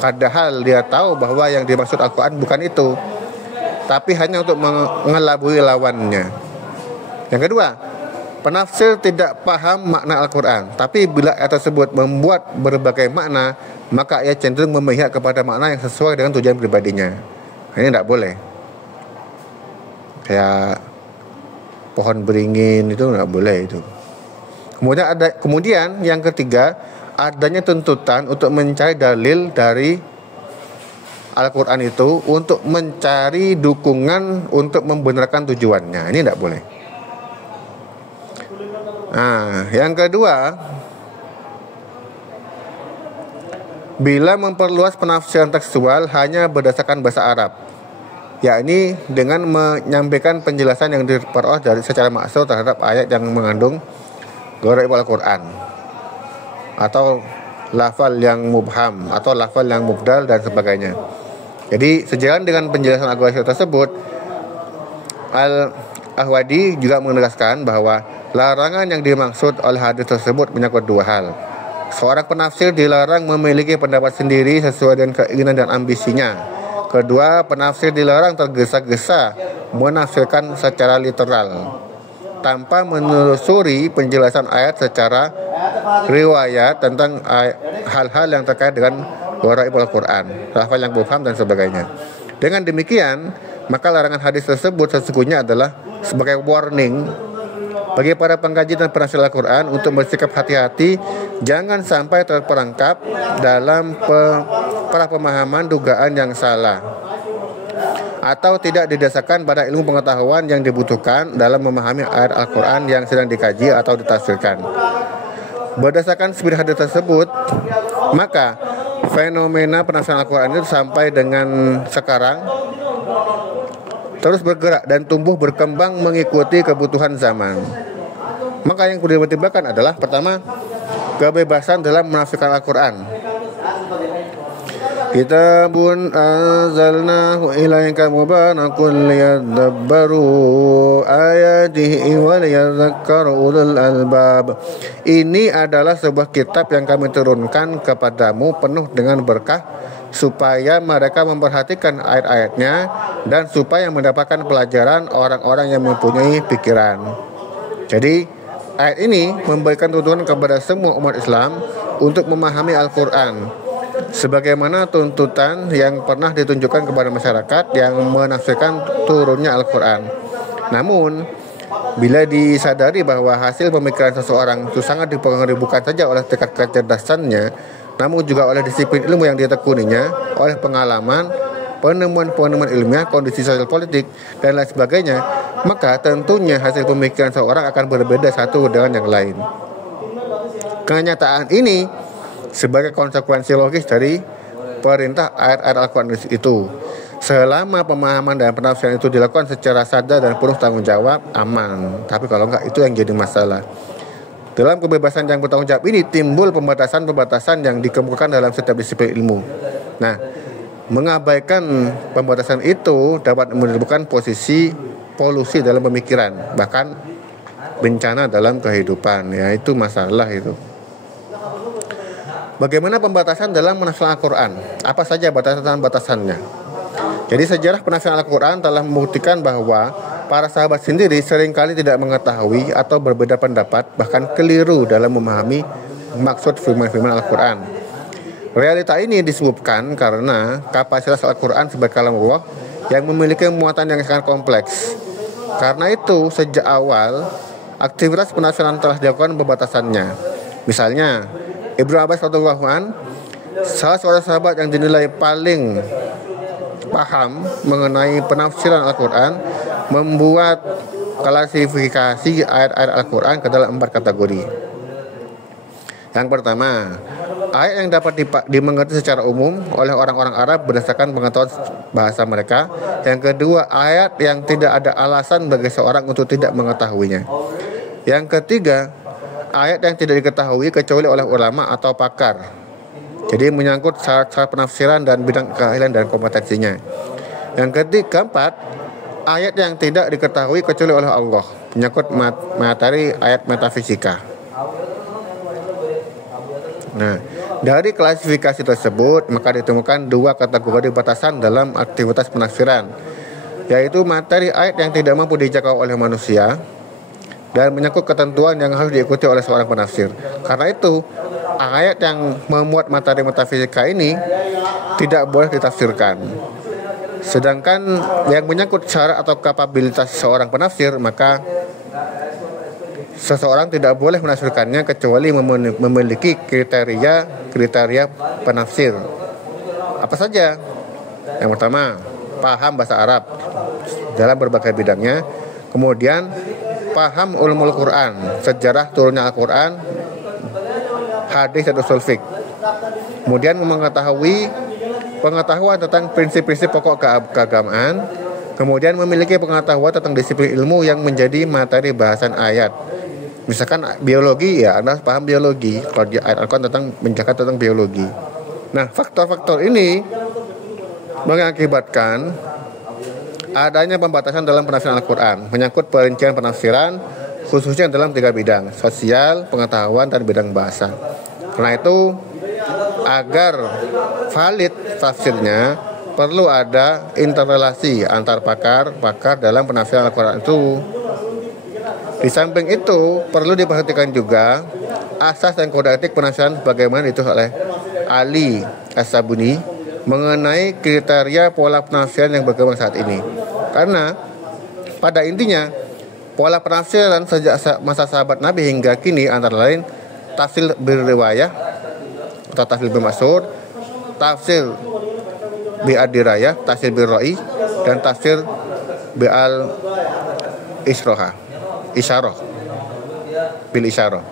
Padahal dia tahu bahwa yang dimaksud Al-Quran bukan itu, tapi hanya untuk mengelabui lawannya. Yang kedua, penafsir tidak paham makna Al-Quran, tapi bila ayat tersebut membuat berbagai makna, maka ia cenderung memihak kepada makna yang sesuai dengan tujuan pribadinya. Ini tidak boleh. Kayak pohon beringin itu tidak boleh itu. Kemudian yang ketiga, adanya tuntutan untuk mencari dalil dari Al-Quran itu untuk mencari dukungan untuk membenarkan tujuannya. Ini tidak boleh. Nah, yang kedua, bila memperluas penafsiran tekstual hanya berdasarkan bahasa Arab, yakni dengan menyampaikan penjelasan yang diperoleh dari secara maksud terhadap ayat yang mengandung ghairaib Al-Quran. atau lafal yang mubham atau lafal yang mubdal dan sebagainya. Jadi sejalan dengan penjelasan Al-Ghazali tersebut, Al-Ahwadi juga menegaskan bahwa larangan yang dimaksud oleh hadis tersebut menyangkut dua hal. Seorang penafsir dilarang memiliki pendapat sendiri sesuai dengan keinginan dan ambisinya. Kedua, penafsir dilarang tergesa-gesa menafsirkan secara literal tanpa menelusuri penjelasan ayat secara riwayat tentang hal-hal yang terkait dengan gharaib Al-Quran, lafal yang mubham dan sebagainya. Dengan demikian, maka larangan hadis tersebut sesungguhnya adalah sebagai warning bagi para pengkaji dan penafsir Al-Quran untuk bersikap hati-hati, jangan sampai terperangkap dalam para pemahaman dugaan yang salah atau tidak didasarkan pada ilmu pengetahuan yang dibutuhkan dalam memahami ayat Al-Quran yang sedang dikaji atau ditafsirkan. Berdasarkan spirit hadis tersebut, maka fenomena penafsiran Al-Quran itu sampai dengan sekarang terus bergerak dan tumbuh berkembang mengikuti kebutuhan zaman. Maka yang perlu dipertimbangkan adalah pertama, kebebasan dalam menafsirkan Al-Quran. Kitabun anzalnahu ilaika mubarakun liyadabbaru ayatihi wa liyadhakkaru ulul albab. Ini adalah sebuah kitab yang kami turunkan kepadamu penuh dengan berkah supaya mereka memperhatikan ayat-ayatnya dan supaya mendapatkan pelajaran orang-orang yang mempunyai pikiran. Jadi ayat ini memberikan tuntunan kepada semua umat Islam untuk memahami Al-Quran sebagaimana tuntutan yang pernah ditunjukkan kepada masyarakat yang menafsirkan turunnya Al-Quran. Namun, bila disadari bahwa hasil pemikiran seseorang itu sangat dipengaruhi bukan saja oleh tingkat kecerdasannya, namun juga oleh disiplin ilmu yang ditekuninya, oleh pengalaman, penemuan-penemuan ilmiah, kondisi sosial politik, dan lain sebagainya, maka tentunya hasil pemikiran seseorang akan berbeda satu dengan yang lain. Kenyataan ini sebagai konsekuensi logis dari perintah ayat-ayat Al-Quran itu. Selama pemahaman dan penafsiran itu dilakukan secara sadar dan penuh tanggung jawab, aman. Tapi kalau enggak, itu yang jadi masalah. Dalam kebebasan yang bertanggung jawab ini timbul pembatasan-pembatasan yang dikemukakan dalam setiap disiplin ilmu. Nah, mengabaikan pembatasan itu dapat menimbulkan posisi polusi dalam pemikiran, bahkan bencana dalam kehidupan. Ya, itu masalah itu. Bagaimana pembatasan dalam menafsirkan Al-Quran? Apa saja batasan-batasannya? Jadi sejarah penafsiran Al-Quran telah membuktikan bahwa para sahabat sendiri seringkali tidak mengetahui atau berbeda pendapat, bahkan keliru dalam memahami maksud firman-firman Al-Quran. Realita ini disebabkan karena kapasitas Al-Quran sebagai kalam Allah yang memiliki muatan yang sangat kompleks. Karena itu, sejak awal, aktivitas penafsiran telah dilakukan pembatasannya. Misalnya, Ibnu Abbas radhiyallahu anhu, salah seorang sahabat yang dinilai paling paham mengenai penafsiran Al-Quran, membuat klasifikasi ayat-ayat Al-Quran ke dalam 4 kategori. Yang pertama, ayat yang dapat dimengerti secara umum oleh orang-orang Arab berdasarkan pengetahuan bahasa mereka. Yang kedua, ayat yang tidak ada alasan bagi seorang untuk tidak mengetahuinya. Yang ketiga, ayat yang tidak diketahui kecuali oleh ulama atau pakar. Jadi menyangkut syarat-syarat penafsiran dan bidang keahlian dan kompetensinya. Yang keempat, ayat yang tidak diketahui kecuali oleh Allah, menyangkut materi ayat metafisika. Nah, dari klasifikasi tersebut maka ditemukan 2 kategori batasan dalam aktivitas penafsiran, yaitu materi ayat yang tidak mampu dijangkau oleh manusia dan menyangkut ketentuan yang harus diikuti oleh seorang penafsir. Karena itu, ayat yang memuat materi metafisika ini tidak boleh ditafsirkan. Sedangkan yang menyangkut syarat atau kapabilitas seorang penafsir, maka seseorang tidak boleh menafsirkannya kecuali memiliki kriteria penafsir. Apa saja? Yang pertama, paham bahasa Arab dalam berbagai bidangnya. Kemudian paham ulumul Quran, sejarah turunnya Al-Quran, hadis dan usul fiqh. Kemudian mengetahui pengetahuan tentang prinsip-prinsip pokok keagamaan. Kemudian memiliki pengetahuan tentang disiplin ilmu yang menjadi materi bahasan ayat. Misalkan biologi, ya Anda paham biologi, kalau di ayat Al-Quran tentang menjelaskan tentang biologi. Nah, faktor-faktor ini mengakibatkan adanya pembatasan dalam penafsiran Al-Quran, menyangkut perincian penafsiran khususnya dalam 3 bidang: sosial, pengetahuan, dan bidang bahasa. Karena itu, agar valid tafsirnya, perlu ada interrelasi antar pakar dalam penafsiran Al-Quran itu. Di samping itu, perlu diperhatikan juga asas dan kode etik penafsiran bagaimana ditulis oleh Ali As-Sabuni mengenai kriteria pola penafsiran yang berkembang saat ini. Karena pada intinya, pola penafsiran sejak masa sahabat Nabi hingga kini antara lain tafsir bir-riwayah atau tafsir bil-maksur, tafsir bi-ad-dirayah, tafsir bir-ra'i, dan tafsir bil-isyarah. Bil-isyarah.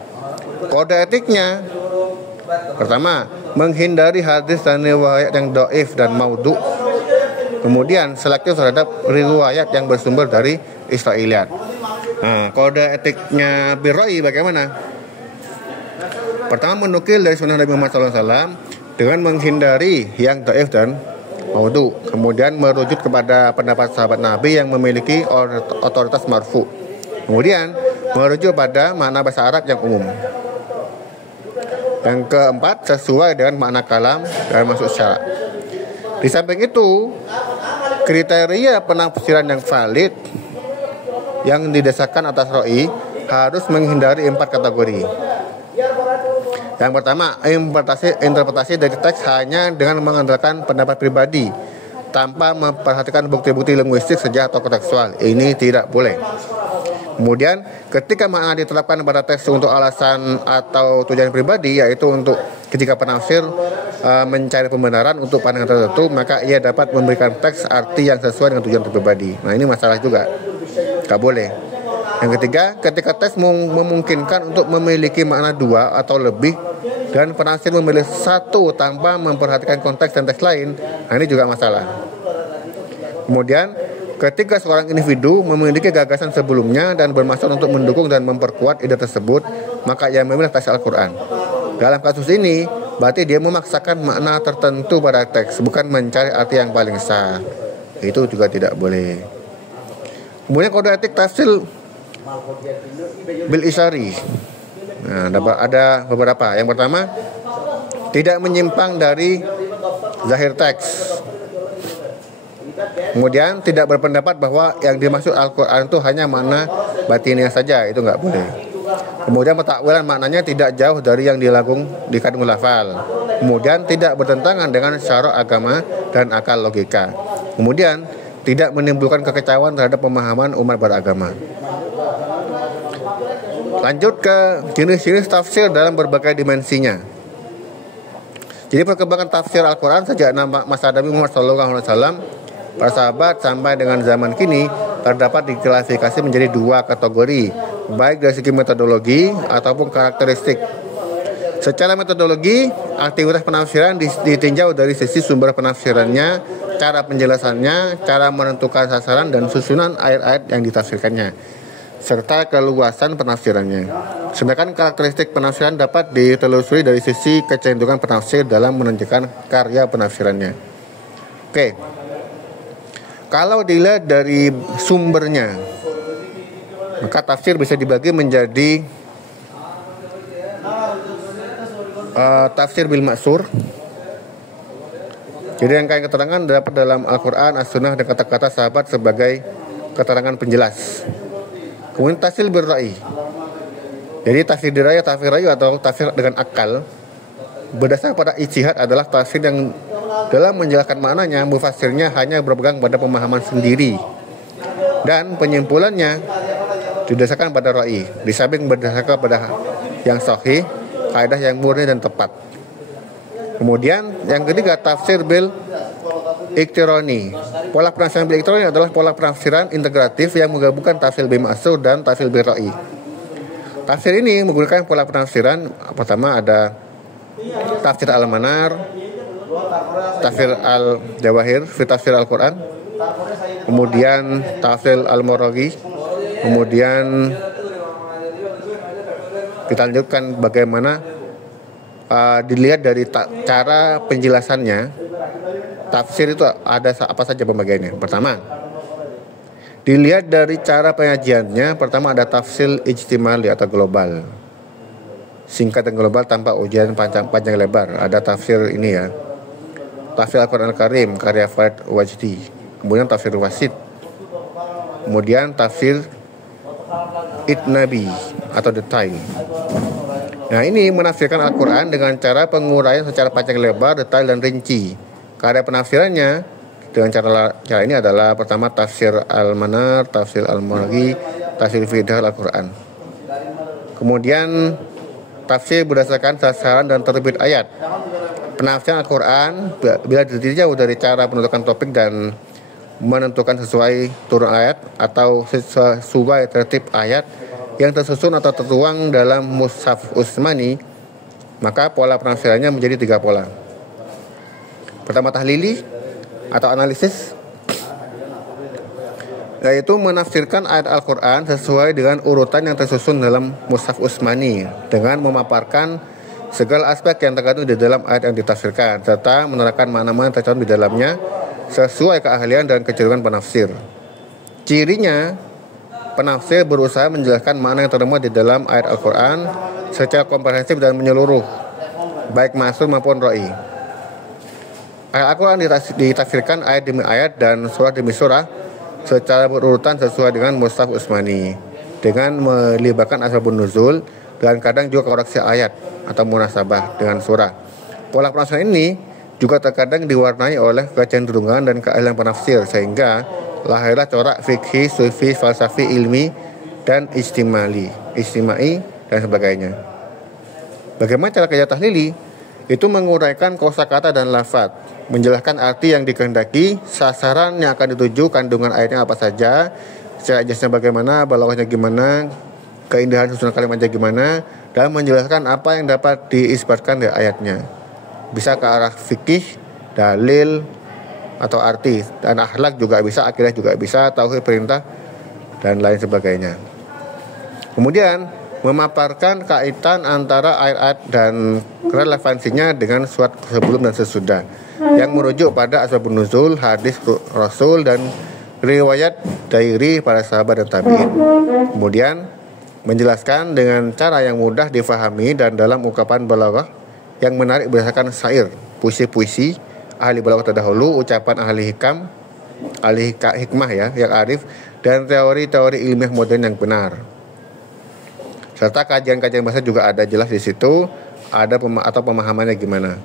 Kode etiknya, pertama, menghindari hadis dan riwayat yang dhaif dan maudhu. Kemudian selektif terhadap riwayat yang bersumber dari Israiliyat. Nah, kode etiknya bir-ra'i bagaimana? Pertama, menukil dari sunnah Nabi Muhammad SAW dengan menghindari yang dhaif dan maudhu. Kemudian merujuk kepada pendapat sahabat Nabi yang memiliki otoritas marfu. Kemudian merujuk pada makna bahasa Arab yang umum. Yang keempat, sesuai dengan makna kalam dan maksud syarak. Di samping itu, kriteria penafsiran yang valid yang didasarkan atas ROI harus menghindari 4 kategori. Yang pertama, interpretasi dari teks hanya dengan mengandalkan pendapat pribadi tanpa memperhatikan bukti-bukti linguistik sejarah atau kontekstual. Ini tidak boleh. Kemudian, ketika makna diterapkan pada teks untuk alasan atau tujuan pribadi, yaitu untuk ketika penafsir mencari pembenaran untuk pandangan tertentu, maka ia dapat memberikan teks arti yang sesuai dengan tujuan pribadi. Nah, ini masalah juga, nggak boleh. Yang ketiga, ketika teks memungkinkan untuk memiliki makna 2 atau lebih dan penafsir memilih satu tanpa memperhatikan konteks dan teks lain, nah ini juga masalah. Kemudian, ketika seorang individu memiliki gagasan sebelumnya dan bermaksud untuk mendukung dan memperkuat ide tersebut, maka ia memilih teks Al-Quran. Dalam kasus ini, berarti dia memaksakan makna tertentu pada teks, bukan mencari arti yang paling sah. Itu juga tidak boleh. Kemudian kode etik tafsir bil-isyari. Nah, ada beberapa. Yang pertama, tidak menyimpang dari zahir teks. Kemudian tidak berpendapat bahwa yang dimaksud Al-Quran itu hanya makna batinnya saja, itu nggak boleh. Kemudian pentakwilan maknanya tidak jauh dari yang dikandung lafal. Kemudian tidak bertentangan dengan syarak agama dan akal logika. Kemudian tidak menimbulkan kekecauan terhadap pemahaman umat beragama. Lanjut ke jenis-jenis tafsir dalam berbagai dimensinya. Jadi perkembangan tafsir Al-Quran sejak masa Nabi Muhammad SAW, para sahabat sampai dengan zaman kini terdapat diklasifikasi menjadi 2 kategori, baik dari segi metodologi ataupun karakteristik. Secara metodologi, aktivitas penafsiran ditinjau dari sisi sumber penafsirannya, cara penjelasannya, cara menentukan sasaran dan susunan ayat-ayat yang ditafsirkannya, serta keluasan penafsirannya. Sedangkan karakteristik penafsiran dapat ditelusuri dari sisi kecenderungan penafsir dalam menunjukkan karya penafsirannya. Oke. Kalau dilihat dari sumbernya, maka tafsir bisa dibagi menjadi tafsir bil maksur. Jadi rangkaian keterangan dapat dalam Al-Quran, As-Sunnah, dan kata-kata sahabat sebagai keterangan penjelas. Kemudian tafsir bil ra'i. Jadi tafsir diraya, tafsir ra'i atau tafsir dengan akal berdasar pada ijtihad adalah tafsir yang dalam menjelaskan maknanya, mufassirnya hanya berpegang pada pemahaman sendiri dan penyimpulannya didasarkan pada ra'i, di samping berdasarkan pada yang sahih, kaidah yang murni dan tepat. Kemudian yang ketiga, tafsir bil iktirani. Pola penafsiran bil iktirani adalah pola penafsiran integratif yang menggabungkan tafsir bil ma'sur dan tafsir bil ra'i. Tafsir ini menggunakan pola penafsiran. Pertama ada tafsir al-manar, tafsir al-jawahir, tafsir al-Quran, kemudian tafsir al-Maraghi, kemudian Kita lanjutkan bagaimana dilihat dari cara penjelasannya. Tafsir itu ada apa saja pembagiannya. Pertama, dilihat dari cara penyajiannya. Pertama ada tafsir ijtimali atau global, singkat dan global tanpa ujian panjang lebar. Ada tafsir ini ya, tafsir Al-Quran Al-Karim karya Farid Wajdi, kemudian tafsir Wasit, kemudian tafsir Itnabi atau detail. Nah, ini menafsirkan Al-Quran dengan cara penguraian secara panjang lebar, detail dan rinci. Karya penafsirannya dengan cara ini adalah pertama tafsir Al-Manar, tafsir Al-Maraghi, tafsir Fidah Al-Quran. Kemudian tafsir berdasarkan sasaran dan terbit ayat. Penafsiran Al-Quran bila ditinjau dari cara menentukan topik dan menentukan sesuai turun ayat atau sesuai tertib ayat yang tersusun atau tertuang dalam Mushaf Utsmani, maka pola penafsirannya menjadi 3 pola. Pertama tahlili atau analisis, yaitu menafsirkan ayat Al-Quran sesuai dengan urutan yang tersusun dalam Mushaf Utsmani dengan memaparkan segala aspek yang terkandung di dalam ayat yang ditafsirkan serta menerangkan mana-mana yang tercantum di dalamnya sesuai keahlian dan kecenderungan penafsir. Cirinya, penafsir berusaha menjelaskan makna yang terdapat di dalam ayat Al-Quran secara komprehensif dan menyeluruh, baik maksud maupun ra'i. Ayat Al-Quran ditafsirkan ayat demi ayat dan surah demi surah secara berurutan sesuai dengan Mushaf Utsmani dengan melibatkan asbabun nuzul dan kadang juga koreksi ayat atau munasabah dengan surah. Pola penafsiran ini juga terkadang diwarnai oleh kecenderungan dan keahlian penafsir sehingga lahirlah corak fikih, sufi, falsafi, ilmi, dan istimai dan sebagainya. Bagaimana cara kerja tahlili? Itu menguraikan kosakata dan lafaz, menjelaskan arti yang dikehendaki, sasaran yang akan dituju, kandungan ayatnya apa saja, secara jelasnya bagaimana, balaghahnya gimana, keindahan susunan kalimatnya gimana, dan menjelaskan apa yang dapat diisbatkan dari ayatnya. Bisa ke arah fikih, dalil, atau arti, dan akhlak juga bisa, akidah juga bisa, tauhid, perintah, dan lain sebagainya. Kemudian memaparkan kaitan antara ayat-ayat dan relevansinya dengan surat sebelum dan sesudah yang merujuk pada asbabun nuzul, hadis Rasul, dan riwayat dairi para sahabat dan tabi'in. Kemudian menjelaskan dengan cara yang mudah difahami dan dalam ungkapan balaghah yang menarik berdasarkan syair, puisi-puisi ahli balaghah terdahulu, ucapan ahli hikam, ahli hikmah ya, yang arif, dan teori-teori ilmiah modern yang benar. Serta kajian-kajian bahasa juga ada jelas di situ, ada atau pemahamannya gimana.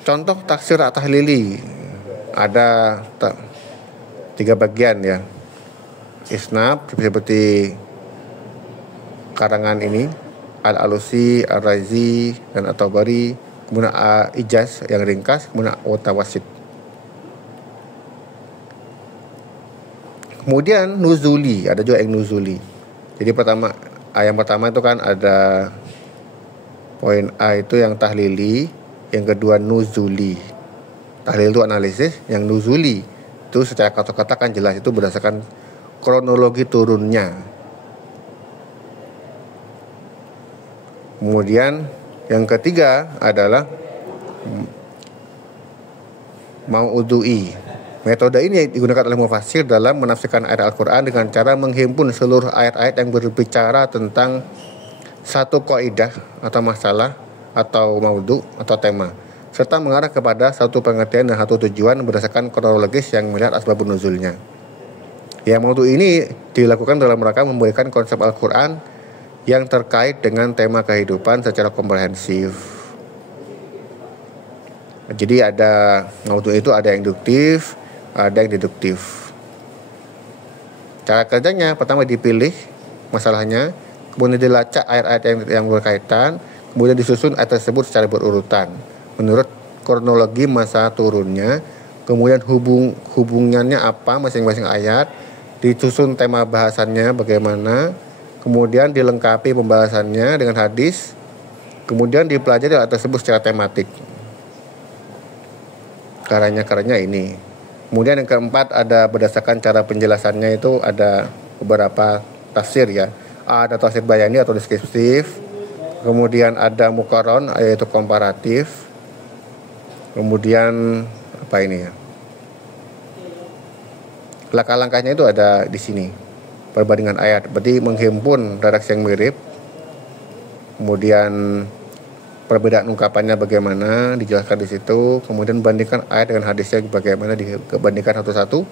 Contoh tafsir at-tahlili ada 3 bagian ya. Isnad seperti karangan ini Al-Alusi, Ar-Razi, dan At-Tabari. Kemudian Ijaz yang ringkas, kemudian Mutawasit. Kemudian Nuzuli, ada juga yang Nuzuli. Jadi yang pertama itu kan ada poin A itu yang tahlili, yang kedua nuzuli. Tahlil itu analisis, yang nuzuli itu secara kata-kata kan jelas itu berdasarkan kronologi turunnya. Kemudian yang ketiga adalah mau'udhu'i. Metode ini digunakan oleh mufassir dalam menafsirkan ayat Al-Quran dengan cara menghimpun seluruh ayat-ayat yang berbicara tentang satu kaidah atau masalah atau maudhu atau tema, serta mengarah kepada satu pengertian dan satu tujuan berdasarkan kronologis yang melihat asbabun nuzulnya. Yang maudhu ini dilakukan dalam rangka memberikan konsep Al-Quran yang terkait dengan tema kehidupan secara komprehensif. Jadi ada maudhu itu ada yang induktif, ada yang deduktif. Cara kerjanya pertama dipilih masalahnya, kemudian dilacak ayat-ayat yang berkaitan, kemudian disusun ayat tersebut secara berurutan menurut kronologi masa turunnya, kemudian hubungannya apa masing-masing ayat, disusun tema bahasannya bagaimana, kemudian dilengkapi pembahasannya dengan hadis, kemudian dipelajari ayat tersebut secara tematik. Karanya ini. Kemudian yang keempat ada berdasarkan cara penjelasannya itu ada beberapa tafsir ya. ada tafsir bayani atau deskriptif, kemudian ada muqarron yaitu komparatif, kemudian apa ini ya, langkah-langkahnya itu ada di sini, perbandingan ayat, berarti menghimpun redaksi yang mirip, kemudian perbedaan ungkapannya bagaimana dijelaskan di situ, kemudian bandingkan ayat dengan hadisnya bagaimana dibandingkan satu-satu,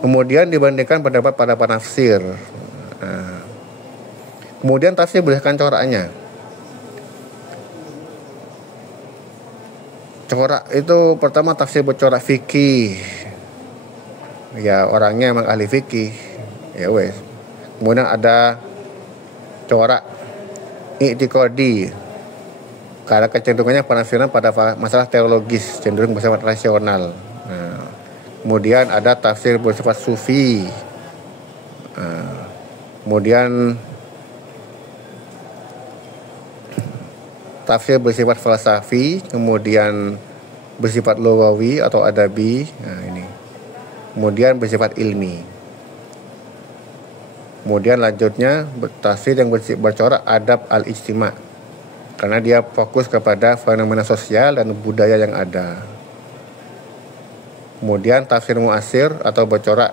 kemudian dibandingkan pendapat para penafsir. Nah, kemudian tafsir berdasarkan coraknya. Corak itu pertama tafsir bercorak fikih. Ya orangnya emang ahli fikih. Ya wes. Kemudian ada corak i'tiqadi. Karena kecenderungannya penafsiran pada masalah teologis, cenderung bersifat rasional. Nah, kemudian ada tafsir bersifat sufi. Nah, kemudian tafsir bersifat falsafi, kemudian bersifat lughawi atau adabi. Nah, ini. Kemudian bersifat ilmi. Kemudian lanjutnya tafsir yang bercorak adab al-ijtima, karena dia fokus kepada fenomena sosial dan budaya yang ada. Kemudian tafsir muasir atau bercorak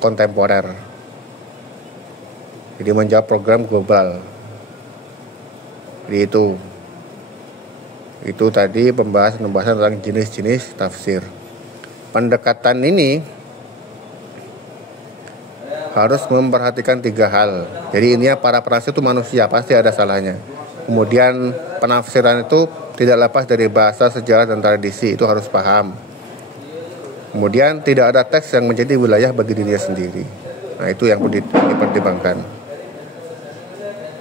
kontemporer, jadi menjawab program global. Jadi itu tadi pembahasan tentang jenis-jenis tafsir. Pendekatan ini harus memperhatikan 3 hal. Jadi ini para penafsir itu manusia, pasti ada salahnya. Kemudian penafsiran itu tidak lepas dari bahasa, sejarah, dan tradisi, itu harus paham. Kemudian tidak ada teks yang menjadi wilayah bagi dirinya sendiri. Nah, itu yang dipertimbangkan.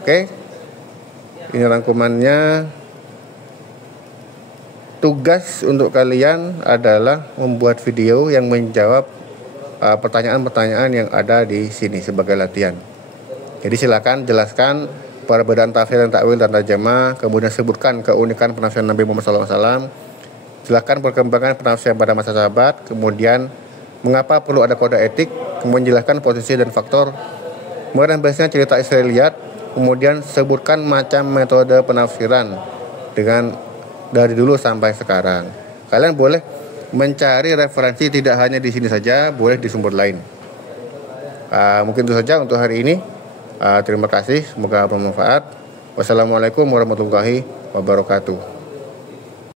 Oke, ini rangkumannya. Tugas untuk kalian adalah membuat video yang menjawab pertanyaan-pertanyaan yang ada di sini sebagai latihan. Jadi silakan jelaskan perbedaan tafsir dan takwil dan terjemah, kemudian sebutkan keunikan penafsiran Nabi Muhammad SAW. Silakan perkembangan penafsiran pada masa sahabat, kemudian mengapa perlu ada kode etik, kemudian jelaskan posisi dan faktor, kemudian biasanya cerita Israiliyat, kemudian sebutkan macam metode penafsiran dengan dari dulu sampai sekarang. Kalian boleh mencari referensi tidak hanya di sini saja, boleh di sumber lain. Mungkin itu saja untuk hari ini. Terima kasih, semoga bermanfaat. Wassalamualaikum warahmatullahi wabarakatuh.